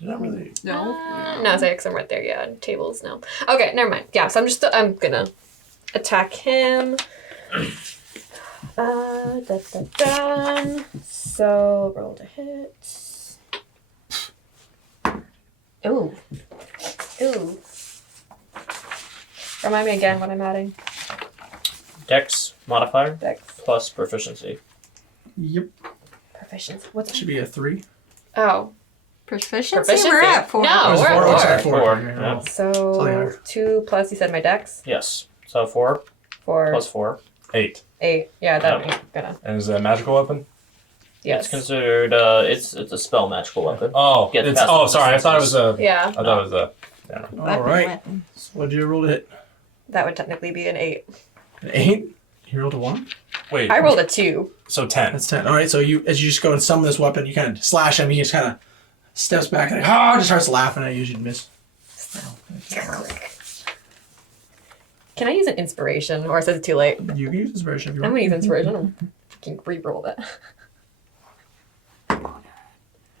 Not really. No. No, sorry, because I'm right there. Yeah, tables, no. Okay, never mind. Yeah, so I'm gonna attack him. So, roll to hit. Ooh. Ooh. Remind me again what I'm adding. Dex modifier Dex. plus proficiency. Yep. Proficiency. What's Should be a 3. Oh. Proficiency? We're at 4. No, was we're four, at sorry, 4. four. Four, Okay, yeah. well, So, 2 plus, you said my dex? Yes. So 4 4, plus 4. 8. 8. Yeah, that ain't gonna. And is it a magical weapon? Yes. It's considered. It's a spell magical weapon. Oh, Get it's. past Oh, the sorry. I thought it was a. Yeah, I thought it was a. All right. What'd you roll to hit? that would technically be an 8. An 8. You rolled a 1. Wait. I rolled a 2. So 10. That's 10. All right. So as you just go and summon this weapon, you kind of slash him. He just kind of steps back and just starts laughing at you. You miss. Can I use an inspiration, or is it too late? You can use inspiration if you I'm want. gonna use inspiration. I'm fucking re-roll that.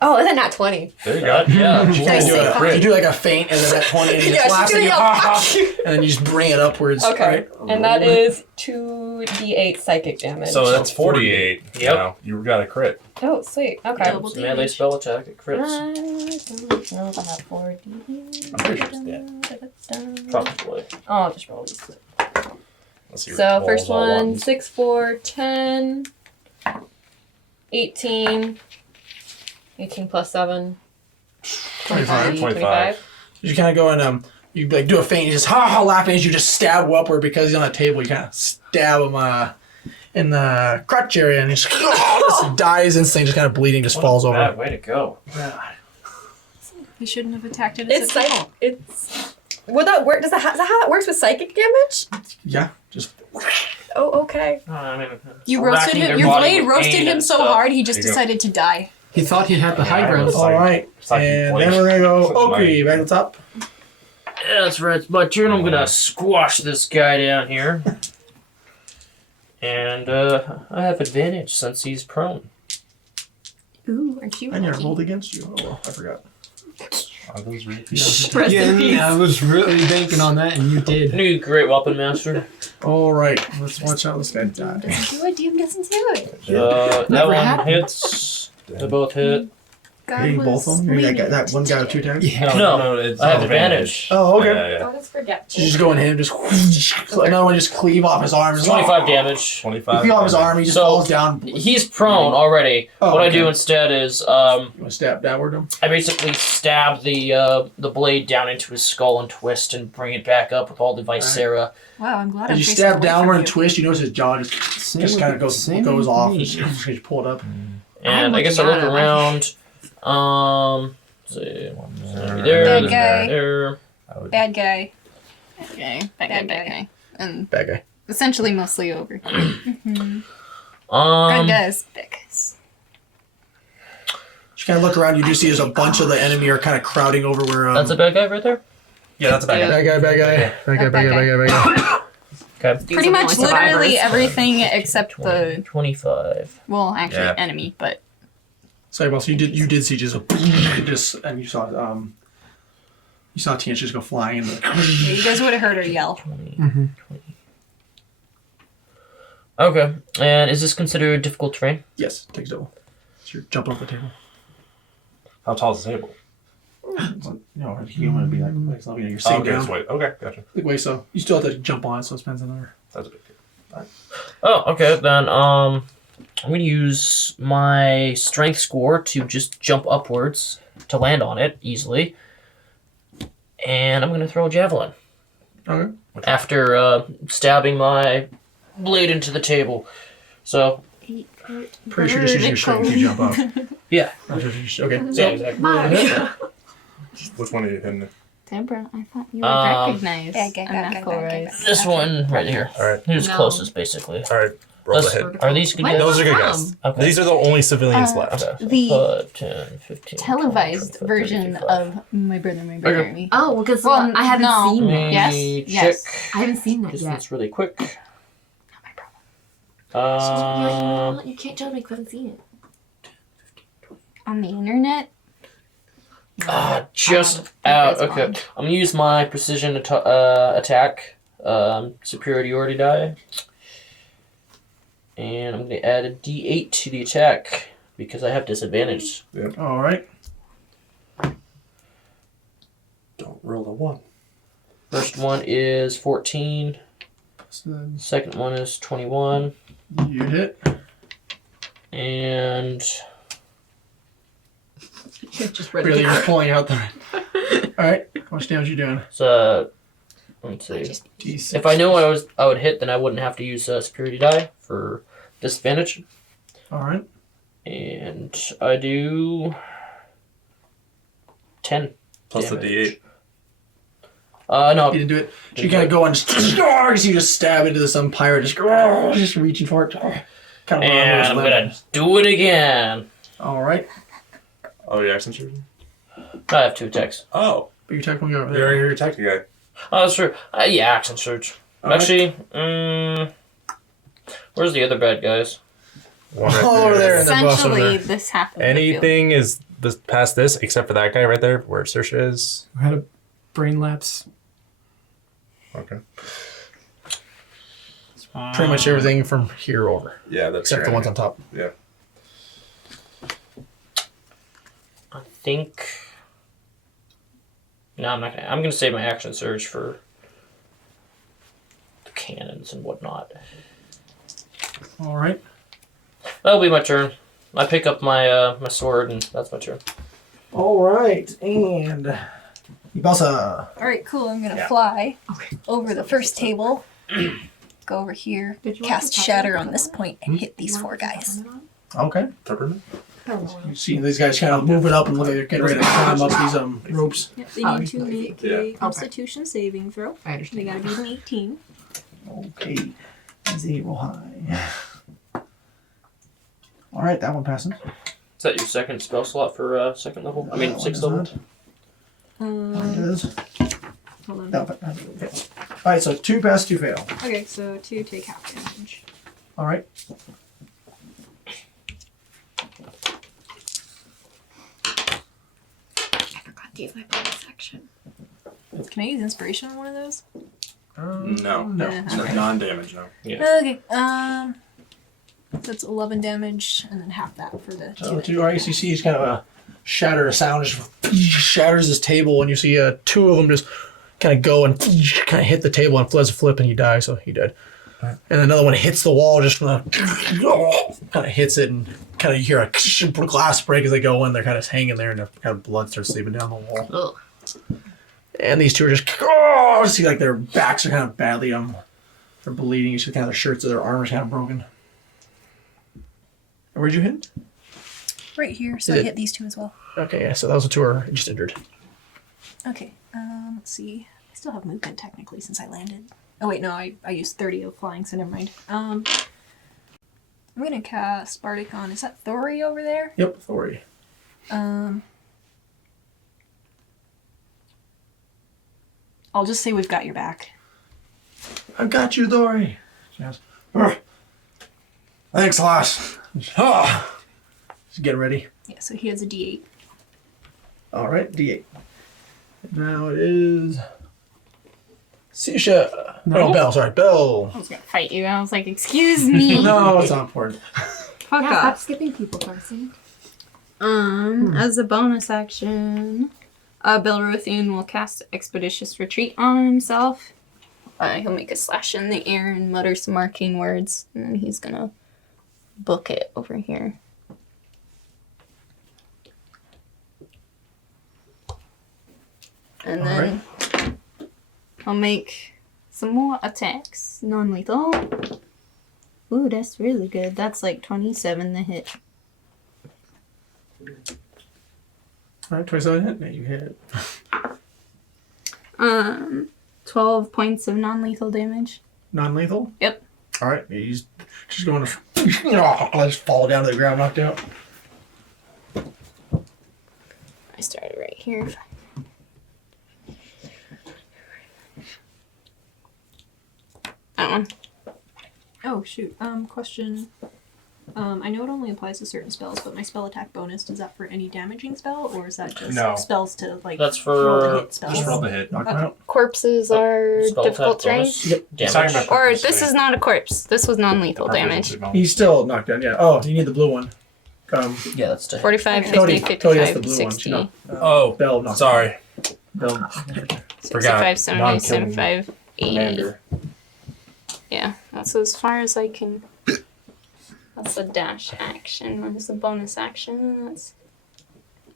Oh, is it not 20? There you go. Yeah. You, Nice do save, a, you do like a feint and then that 20 and he just laughs at you, and then you just bring it upwards. Okay, Right? and that is 2d8 psychic damage. So that's 48. Yep. Now, you got a crit. Oh, sweet. Okay. Double It's a melee spell attack. It crits. I don't know if I have 4d8. I'm pretty sure it's Probably. Oh, I'll just roll these. Let's see. So rolls first all one, ones. 6, 4, 10, 18, 18 plus 7, 25. 25. You kind of go and you like do a feint. You just laughing as you just stab upward because he's on a table. You kind of stab him in the crotch area and he just dies instantly. Just kind of bleeding, just falls over. Bad way to go. You shouldn't have attacked it as It's a like, people. it's, would that work? Is that how that works with psychic damage? Yeah, just Oh, okay. I mean, You roasted racking him. their Your body blade with roasted pain him and so stuff. hard he just There you go. decided to die. He thought he had the high Yeah, ground. It's all like- right. it's like And you then we're gonna go Something Oakley like- back at the top. Yeah, that's right. It's my turn. I'm gonna squash this guy down here. And I have advantage since he's prone. Ooh, aren't you? And you're lucky? rolled against you. Oh, well, I forgot. Are those real? Rest Yeah, in peace. I was really banking on that, and you did. New great weapon master. All right, let's watch out. This guy die. Doesn't do it. DM doesn't do it. That Never one happened. hits. They both hit. God Hey, was both of them. You got lenient. that one guy with 2 attacks. Yeah. No, it's I have advantage. Oh, okay. Yeah, yeah. Oh, that's forget. So you just go in him, just another one, just cleave off his arm. 25 damage. 25. Cleave off his arm. He just So- falls down. He's prone already. Oh, What I okay. do instead is You want to stab downward him? I basically stab the blade down into his skull and twist and bring it back up with all the viscera. Wow, I'm glad I'm As you facing stab away downward from and you. twist, you notice his jaw just kind of goes off. Me. Just pull it up. And I guess I looking look at him. around. Let's see, There, there, Bad there's guy. there. Bad guy. Okay, Bad guy. And Bad guy. essentially mostly over. Good guys. Bad guys. She kind of look around. You do see there's a bunch of the enemy are kind of crowding over where. That's a bad guy right there. Yeah, that's a bad guy. Bad guy. Okay. He was Pretty the much only literally survivors. everything except 20, 25. well, actually, Yeah. enemy, but Sorry, boss. You did see just and you saw Tina just go flying. Yeah, you guys would have heard her yell. 20, 20. Okay. And is this considered difficult terrain? Yes, takes double. So you're jumping off the table. How tall is the table? You want to be like so, you're sitting Okay, down. that's wait. Okay, gotcha. The way so you still have to jump on, so it spends another. That's a big deal. Oh, okay. Then I'm gonna use my strength score to just jump upwards to land on it easily, and I'm gonna throw a javelin Okay. after stabbing my blade into the table. So 8-foot Pretty sure just using your strength you jump up. yeah, Okay. yeah, exactly. Which one are you hitting? Deborah, I thought you would Um, recognize Okay. anaphorize. This one right here. All right, Who's No. closest, basically. all right. Roll the Let's- hit. Are these good? What? Those are good From? guys. Okay. These are the only civilians left. Okay, so The 5, 10, 15, 20, televised 25, version 35. of My Brother, My Brother, Okay. and Me. Oh, because Well, I haven't no. seen Let that. Yes, me yes. check I haven't seen that yet. distance really quick. Not my problem. You can't tell me because I haven't seen it. On the internet? Just out. Okay, I'm gonna use my precision attack superiority die, and I'm gonna add a D8 to the attack because I have disadvantage. All right. Don't roll a 1. First one is 14. So then Second one is 21, you hit. and Just ready Really, to you're pulling out the. All right. How much damage you doing? so let's see. D6. If I knew I would hit, then I wouldn't have to use superiority die for disadvantage. All right. And I do 10 Plus damage. the D8. No, You didn't do it. So you kind of go and just, you just stab into some pirate, just reaching for it. Kind of and I'm gonna do it again. All right. Oh, your accent surgeon? I have 2 attacks. Oh, But you're technically over you're there. your tactic guy. Oh, that's true. Yeah, accent surge. All right. Actually, where's the other bad guys? One right Oh, over there. The boss over essentially there. this happened. Anything is this past this except for that guy right there where Saoirse is. I had a brain lapse. Okay. Pretty much everything from here over, Yeah, that's except the ones on top. Yeah. I think. No, I'm not gonna. I'm gonna save my action surge for the cannons and whatnot. All right. That'll be my turn. I pick up my my sword and that's my turn. All right. And Ibasa. All right, cool. I'm gonna Yeah. fly over the first table. Go over here, Did you want cast to Shatter peppermint on this point, and hit these 4 guys. Okay. Peppermint? You see these guys kind of moving up and look like they're getting ready to climb up these ropes. Yep, they Oh, need to make yeah. a Constitution saving throw. I They understand. gotta beat an 18. Okay. That's a roll high. All right, that one passes. Is that your second spell slot for second level? I mean, sixth level. It Um, is. hold on. No, but not fails. All right, so 2 pass, 2 fail. Okay, so 2 take half damage. All right. I forgot to use my bonus action. Can I use inspiration on one of those? No. No. Yeah, It's alright. non-damage, no. Okay. That's 11 damage, and then half that for the 2. So 2 RACC is kind of a shatter, a sound just shatters this table, and you see 2 of them just kind of go and kind of hit the table and floods a flip, and he dies, so he dead. And another one hits the wall just from the kind of hits it, and kind of you hear a glass break as they go in. They're kind of hanging there, and the kind of blood starts seeping down the wall. Ugh. And these 2 are just see like their backs are kind of badly they're bleeding. You see kind of their shirts, their armor's kind of broken. Where'd you hit? Right here, so Is I it- hit these 2 as well. Okay, yeah, so those 2 are just injured. Okay, let's see. I still have movement technically since I landed. Oh wait, no, I used 30 of flying, so never mind. I'm gonna cast Bardic on, is that Thori over there? Yep, Thori. I'll just say we've got your back. I've got you, Dory. She goes, "Ugh. Thanks, lass. Ah. Just get ready. Yeah, so he has a D8. All right, D8. Now it is Sisha. No, Bell. Sorry, Bell. I was gonna fight you. I was like, excuse me. No, it's not important. Fuck Yeah, stop off. skipping people, Carson. As a bonus action, Belrothian will cast Expeditious Retreat on himself. He'll make a slash in the air and mutter some arcane words, and then he's gonna book it over here. And then I'll make some more attacks. Non-lethal. Ooh, that's really good. That's like 27 to hit. All right, 27 hit. Now you hit. 12 points of non-lethal damage. Non-lethal? Yep. All right, he's just going to just fall down to the ground, knocked out. I started right here. That one. Oh, shoot. Question. I know it only applies to certain spells, but my spell attack bonus, is that for any damaging spell, or is that just No. spells to, like, That's roll to for hit spells? Just roll the hit. Knock him out. Corpses are Spell difficult attack terrain. bonus. Yep. He's talking Damage. about Or purpose, this right? is not a corpse. This was non-lethal damage. He's still knocked down, yeah. Oh, you need the blue one. Yeah, that's to 45, 50, Cody, 55, Cody has the blue 60. one. She knocked, Oh, Bell knocked sorry. Bell. Forgot. 65, 70, Non-killing 75, 80. Commander. Yeah, that's as far as I can. That's a dash action. What is a bonus action? That's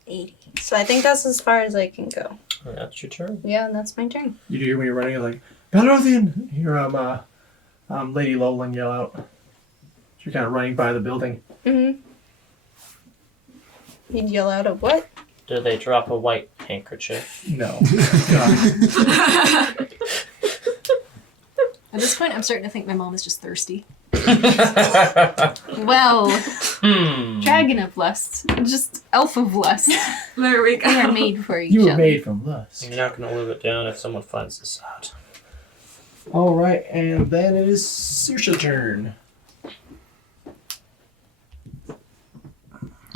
80. So I think that's as far as I can go. That's your turn. Yeah, that's my turn. You do hear when you're running, you're like, Belrothian! You hear Lady Lowland yell out. You're kind of running by the building. Mm-hmm. He'd yell out at what? Do they drop a white handkerchief? No. God. At this point, I'm starting to think my mom is just thirsty. Well, Hmm. dragon of lust, just elf of lust. There we We are go. made for each You were other. made from lust. You're not gonna live it down if someone finds this out. All right, and then it is Saoirse's turn.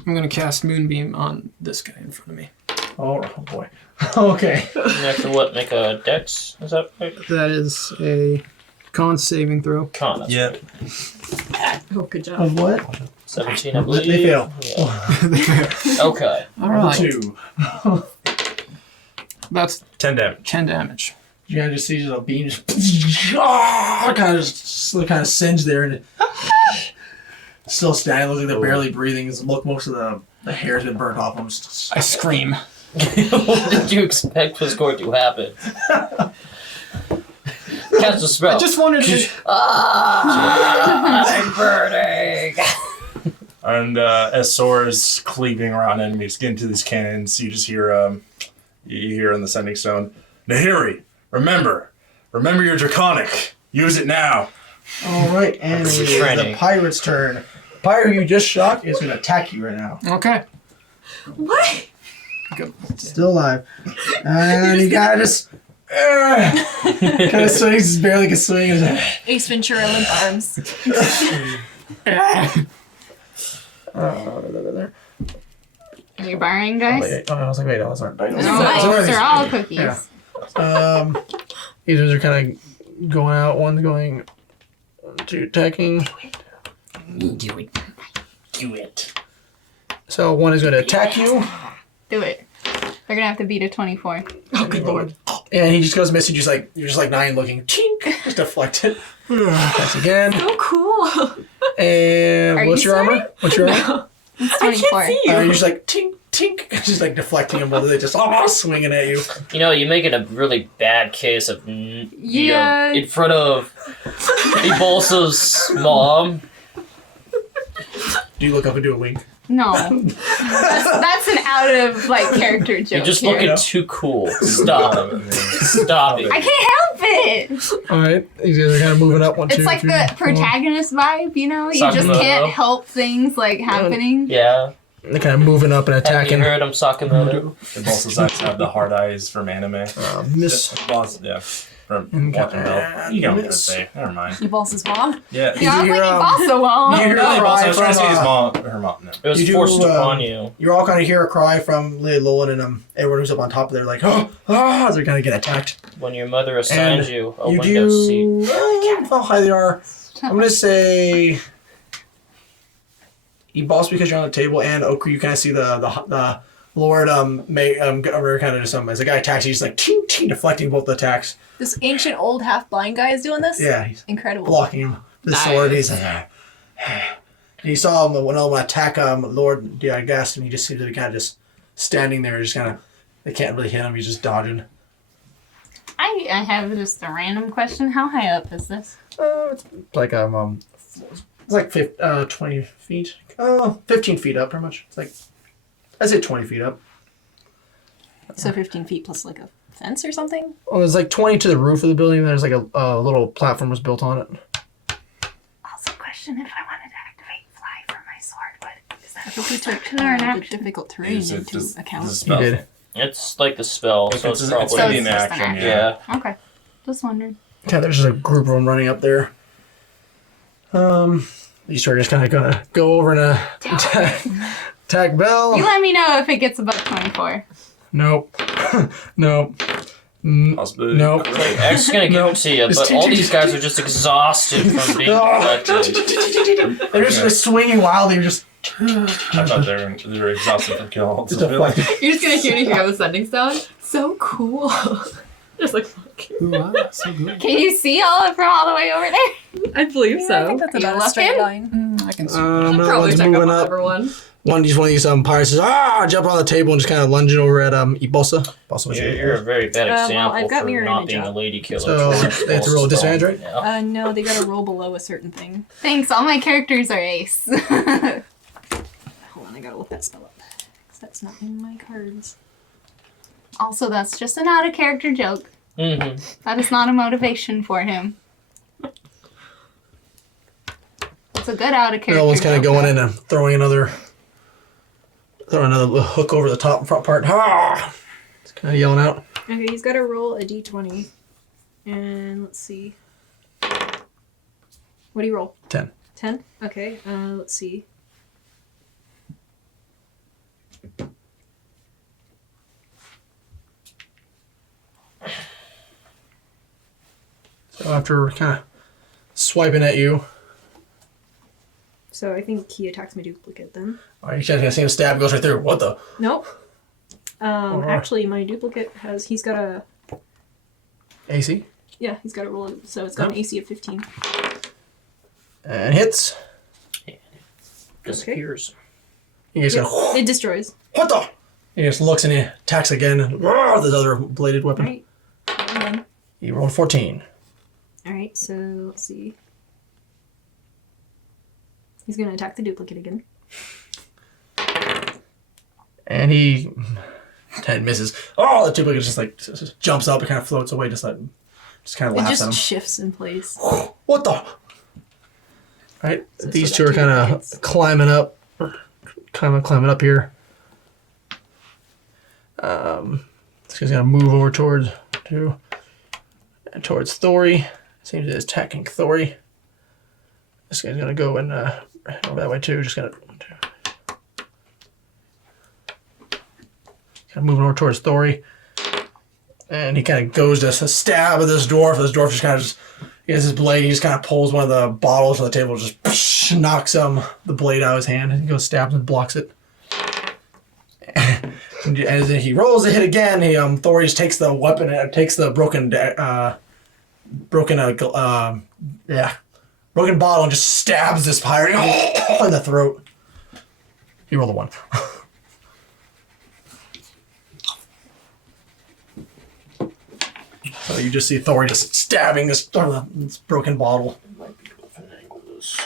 I'm gonna cast Moonbeam on this guy in front of me. Oh boy. Okay. You have to what? Make a dex? Is that right? That is a con saving throw. Con. That's Yep. right. Oh, good job. Of what? 17, I They believe. fail. Yeah. Okay. All right. 2. That's 10 damage. 10 damage. You kind of just see a beam just kind of singe there, and it still standing. Looks like they're barely breathing. Look, most of the hair's been burnt off them. I scream. What did you expect was going to happen? Cast a spell. I just wanted to. I'm burning. And as Sora is cleaving around enemies, getting to these cannons, you just hear you hear on the sending stone, Nahiri, remember your draconic. Use it now. All right, and it is the Training. pirate's turn. The pirate you just shot is going to attack you right now. Okay. What? Still alive. And you gotta just kind of swings, barely can swing. Ace Ventura limp arms. There. Are you borrowing, Oh, guys? wait, I was like, wait, those aren't dice. No, they're all cookies. Yeah. These ones are kind of going out. One's going to attacking. Do it. Do it. So one is going to attack you. Do it. They're gonna have to beat a 24. Oh, good lord. And he just goes missing. You're just like 9 looking. Chink. Just deflect it. Attacks again. So cool. And Are what's you your armor? What's your armor? It's I can't 24. see You're you. just like tink, tink. Just like deflecting them, but they just swinging at you. You know, you make it a really bad case of Yeah. in front of Ebulsa's mom. Do you look up and do a wink? No. That's an out of like character joke. You're just here. looking too cool. Stop it. Stop it. I can't help it. All right, these guys are kind of moving up. 1, 2, It's like 3, the 4. protagonist vibe, you know? You Suck just them can't up. help things like happening. Yeah. They're kind of moving up and Have you attacking. heard him Sakamoto? The boss's eyes have the hard eyes from anime. Miss. Boss, yeah. From Okay. watching Bell. You know what I'm gonna say. Never mind. You boss's mom. Yeah. Yeah, I was like, you also won't. You hear Really, a boss. I cry was trying to say his from, mom. Her mom. No. It was You do, forced upon you. you all kind of hear a cry from Lily Lolan and everyone who's up on top of there, like, oh, they're gonna get attacked. When your mother assigns And you a You window seat. do. How high they are? I'm gonna say. You boss because you're on the table, and Okri, you kind of see the Lord Governor kind of just as a guy attacks, he's like ting, ting, deflecting both the attacks. This ancient old half blind guy is doing this? Yeah, he's Incredible. blocking him with his sword. He's you saw him when I attack Lord Diagast, and he just seems to be kind of just standing there, just kind of they can't really hit him. He's just dodging. I have just a random question. How high up is this? It's like it's like 20 feet. 15 feet up, pretty much. It's like I'd say 20 feet up. So 15 feet plus like a fence or something? Well, there's like 20 to the roof of the building. And there's like a little platform was built on it. Also, question if I wanted to activate fly for my sword, but is that I think we took action or an the action? difficult terrain Is it into just- account. is it You spell? did. It's like the spell, so it's It's probably. So gonna be it's an just an action, action. yeah. Okay. Just wondering. Yeah, there's just a group of them running up there. These two are just kind of gonna go over and attack Bell. You let me know if it gets above 24. Nope. Nope. Possibility. Nope. X is gonna give it to you, It's but too- all these guys are just exhausted from being infected. They're just swinging wildly, just I thought they were exhausted from kills. just deflecting. You're just gonna hear the sending sound. So cool. Just like fuck. So good. Can you see from all the way over there? I believe I so. think that's You about a looking? straight line. I can see. That Probably one's check up moving on up. everyone. One of these pirates says, jump on the table and just kind of lunging over at Ibosa. You're a very bad well, example I've got for mirror not image being a up. lady killer. So, they have to roll a disadvantage, right? Yeah. No, they gotta roll below a certain thing. Thanks, all my characters are ace. Hold on, I gotta look that spell up. 'Cause that's not in my cards. Also, that's just an out of character joke. Mm-hmm. That is not a motivation for him. It's a good out of character The other one's kind of joke, going though. in and throwing another hook over the top front part. It's kind of yelling out. Okay, he's gotta roll a d20. And let's see. What do you roll? 10. 10? Okay, let's see. So after kind of swiping at you, So I think he attacks my duplicate then. you guys gonna see him stab goes right through. What the? Nope. Alright. Actually, my duplicate he's got a, AC he's got a roll, so it's got an AC of 15. and hits. Disappears. You guys go. It destroys. What the? He just looks and he attacks again. And with his other bladed weapon. Alright. And then, He rolled 14. alright, so let's see. He's gonna attack the duplicate again. And he 10 misses. The duplicate just jumps up and kind of floats away, just kind of It laughs at him. just shifts in place. What the? Right, So these that two are kind of hits. climbing up here. This guy's gonna move over towards Thori. Seems to be attacking Thori. This guy's gonna go and over that way too. Just gonna moving over towards Thori, and he kind of goes to stab at this dwarf. This dwarf just kind of he has his blade. He just kind of pulls one of the bottles from the table, just knocks the blade out of his hand, and he goes stabs and blocks it. And as he rolls the hit again, Thor just takes the weapon and takes the broken bottle and just stabs this pirate in the throat. He rolled a 1. So you just see Thor just stabbing this broken bottle. Might be able to finagle this.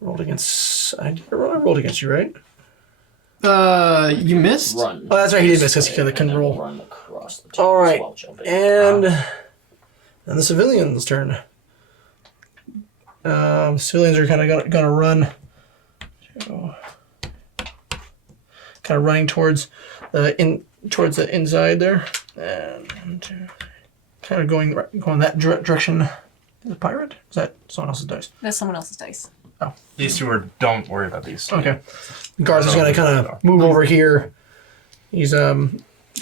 Rolled against. I rolled against you, right? You missed? Run. Oh, that's right. He did miss because he couldn't And then roll. Run across the table All right, while jumping. and then the civilian's turn. Civilians are kind of gonna run. Kind of running towards the inside there, and kind of going that direction. The pirate? Is that someone else's dice? That's someone else's dice. These two are. Don't worry about these. Okay. Garth is gonna kind of move over here. He's gonna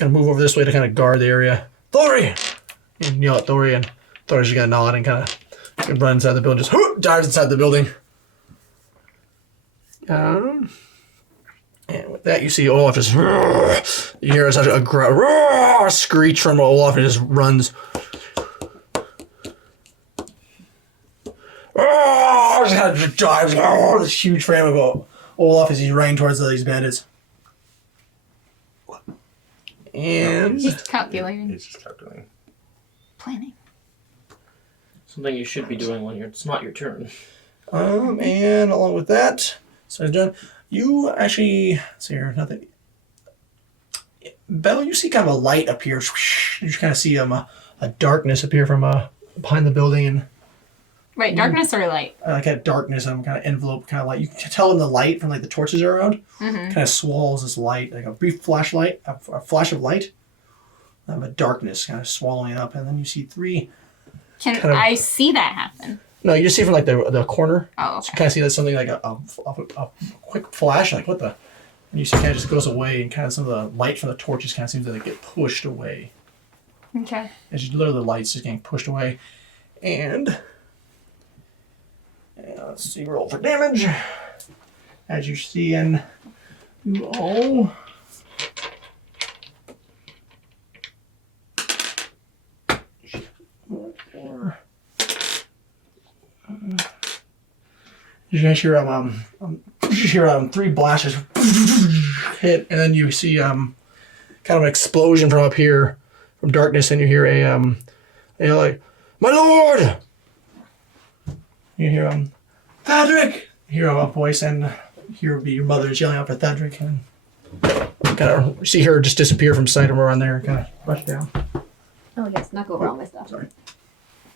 move over this way to kind of guard the area. Thori! And yell at Thori, and Thori's just gonna nod and kind of run inside the building. Just dives inside the building. And with that, you see Olaf just. You hear such a screech from Olaf, and just runs. Just kind of dives. This huge frame of Olaf as he's running towards these bandits. And He's calculating. He's just calculating. Planning. Something you should be doing when it's not your turn. and along with that, so John, you actually let's see here, nothing. Belle, you see kind of a light appear. You just kind of see a darkness appear from behind the building, and Wait, darkness or light? like a darkness, kind of envelope, kind of light. You can tell in the light from like the torches around. Kind of swallows this light, like a brief flashlight, a flash of light, of a darkness, kind of swallowing it up, and then you see three. Can kind of- I see that happen? No, you just see from like the corner. Oh, You okay. kind of see that something like a quick flash, like what the, and you see kind of just goes away, and kind of some of the light from the torches kind of seems to like get pushed away. Okay. As you literally the lights just getting pushed away, and let's see, roll for damage. As you see, and roll. You guys hear three blasts hit, and then you see kind of an explosion from up here, from darkness, and you hear you're like, my lord. You hear Thadric. You hear a voice, and here would be your mother is yelling out for Thadric, and kind of see her just disappear from sight, and we're on there, and kind of rush down. Oh yes, knock over all my stuff. Sorry.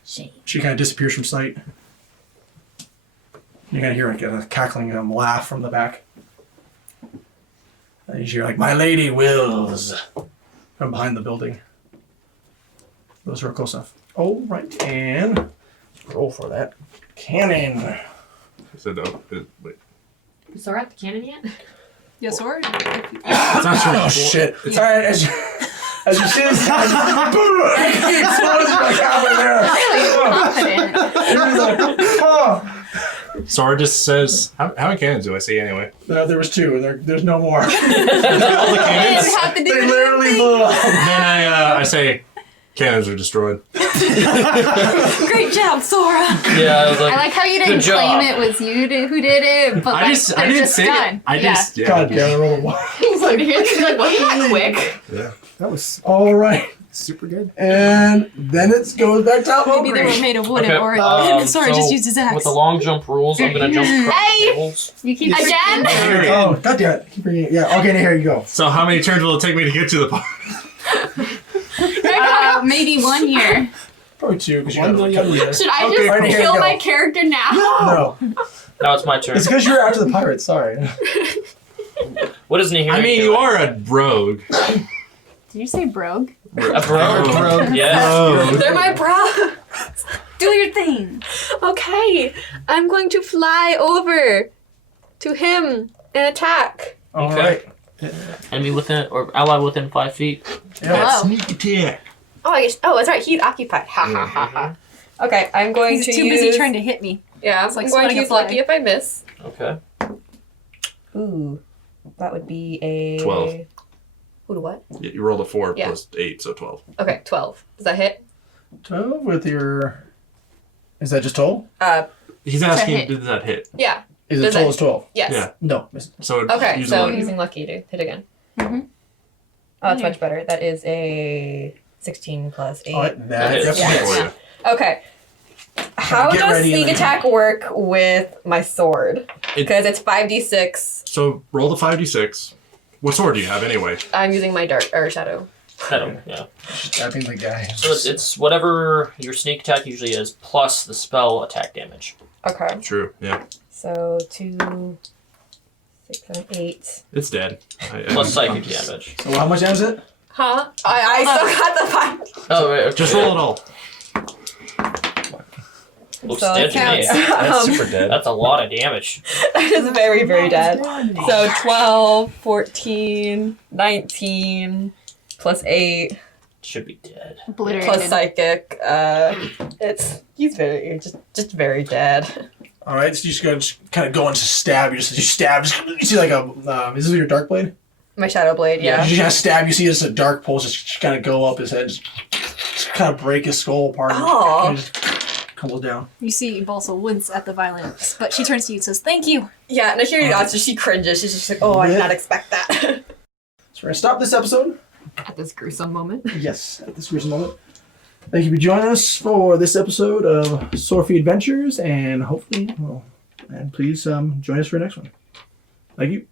Shame. She kind of disappears from sight. You kind of hear like a cackling laugh from the back. And you hear like, my lady wills, from behind the building. Those are close enough. Oh, right, and roll for that cannon. I said no. Wait. Is Sora at the cannon yet? Yes, or It's not sure. Oh shit! All right, as you see this, boom! He explodes like halfway there. Confident. Oh. Sora just says, how many cannons do I see anyway? There was two, and there's no more. All the cannons? They literally blew up. Then I say, cannons are destroyed. great job, Sora. Yeah, I was I like how you didn't Good job. claim it was you who did it, but I they're didn't just say done. it. I just, yeah. God damn, I rolled a one. He's like, wasn't that quick? Yeah. That was All right, super good. and then it goes back to Maybe they were Ogre. made of wood, Okay, or Sora just so used his axe. With the long jump rules, I'm gonna jump across Hey! the tables. You keep again? Oh, god damn it! Keep bringing it. Yeah. Okay, now here you go. So how many turns will it take me to get to the part? Maybe 1 year. Probably two, because One you're million. yeah. Should I Okay, just here you kill go. my character now? No, Now it's my turn. it's because you're after the pirates. Sorry. What is Nihiri I mean, you doing? are a rogue. Did you say brogue? A bro. Yes. Rogue. They're my bra. Do your thing. Okay, I'm going to fly over to him and attack. All Okay. right. Enemy within or ally within 5 feet. Yeah. Hello. Sneak attack. Oh, that's right. He's occupied. Ha ha ha ha. Okay, I'm going He's to too use. busy trying to hit me. Yeah, It's like I'm going to swatting a use fly. lucky if I miss. Okay. Ooh, that would be a 12. Ooh, what? You rolled a 4 Yeah. plus 8, so 12. Okay, 12. Does that hit? 12 with your. Is that just 12? He's asking, hit. did that hit? Yeah. Is it Does 12 it- is 12? Yes. Yeah. No. Miss. So Okay, use so a I'm lucky. using lucky to hit again. Mhm. Oh, that's much better. That is a 16 plus 8. All right, that That hits. definitely for hits. you. Okay. How Get does ready sneak and then- attack work with my sword? Because it's 5d6. So roll the 5d6. What sword do you have anyway? I'm using my dark or shadow. I don't. Yeah. Stabbing the guy. So it's whatever your sneak attack usually is plus the spell attack damage. Okay. True. Yeah. So 2, 6, 7, 8. It's dead. Plus psychic damage. So how much damage is it? Huh? I still got the 5. Oh, right. Okay. Just roll it all. Looks So dead it to me. counts. That's super dead. That's a lot of damage. That is very, very dead. So 12, 14, 19, plus 8, Should be dead. Obliterated. plus psychic. He's very, just very dead. All right, so you just kind of go and stab. You stab. You see like a. Is this your dark blade? My shadow blade, You yeah. just kind of stab. You see this a dark pulse just kind of go up his head, just kind of break his skull apart. Aw. And just tumbles down. You see Balsa wince at the violence, but she turns to you and says, "Thank you." Yeah, and I hear you answer, she cringes. She's just like, oh, I did not expect that. So we're gonna stop this episode. At this gruesome moment. Yes, at this gruesome moment. Thank you for joining us for this episode of Sorfi Adventures, and hopefully, and please join us for the next one. Thank you.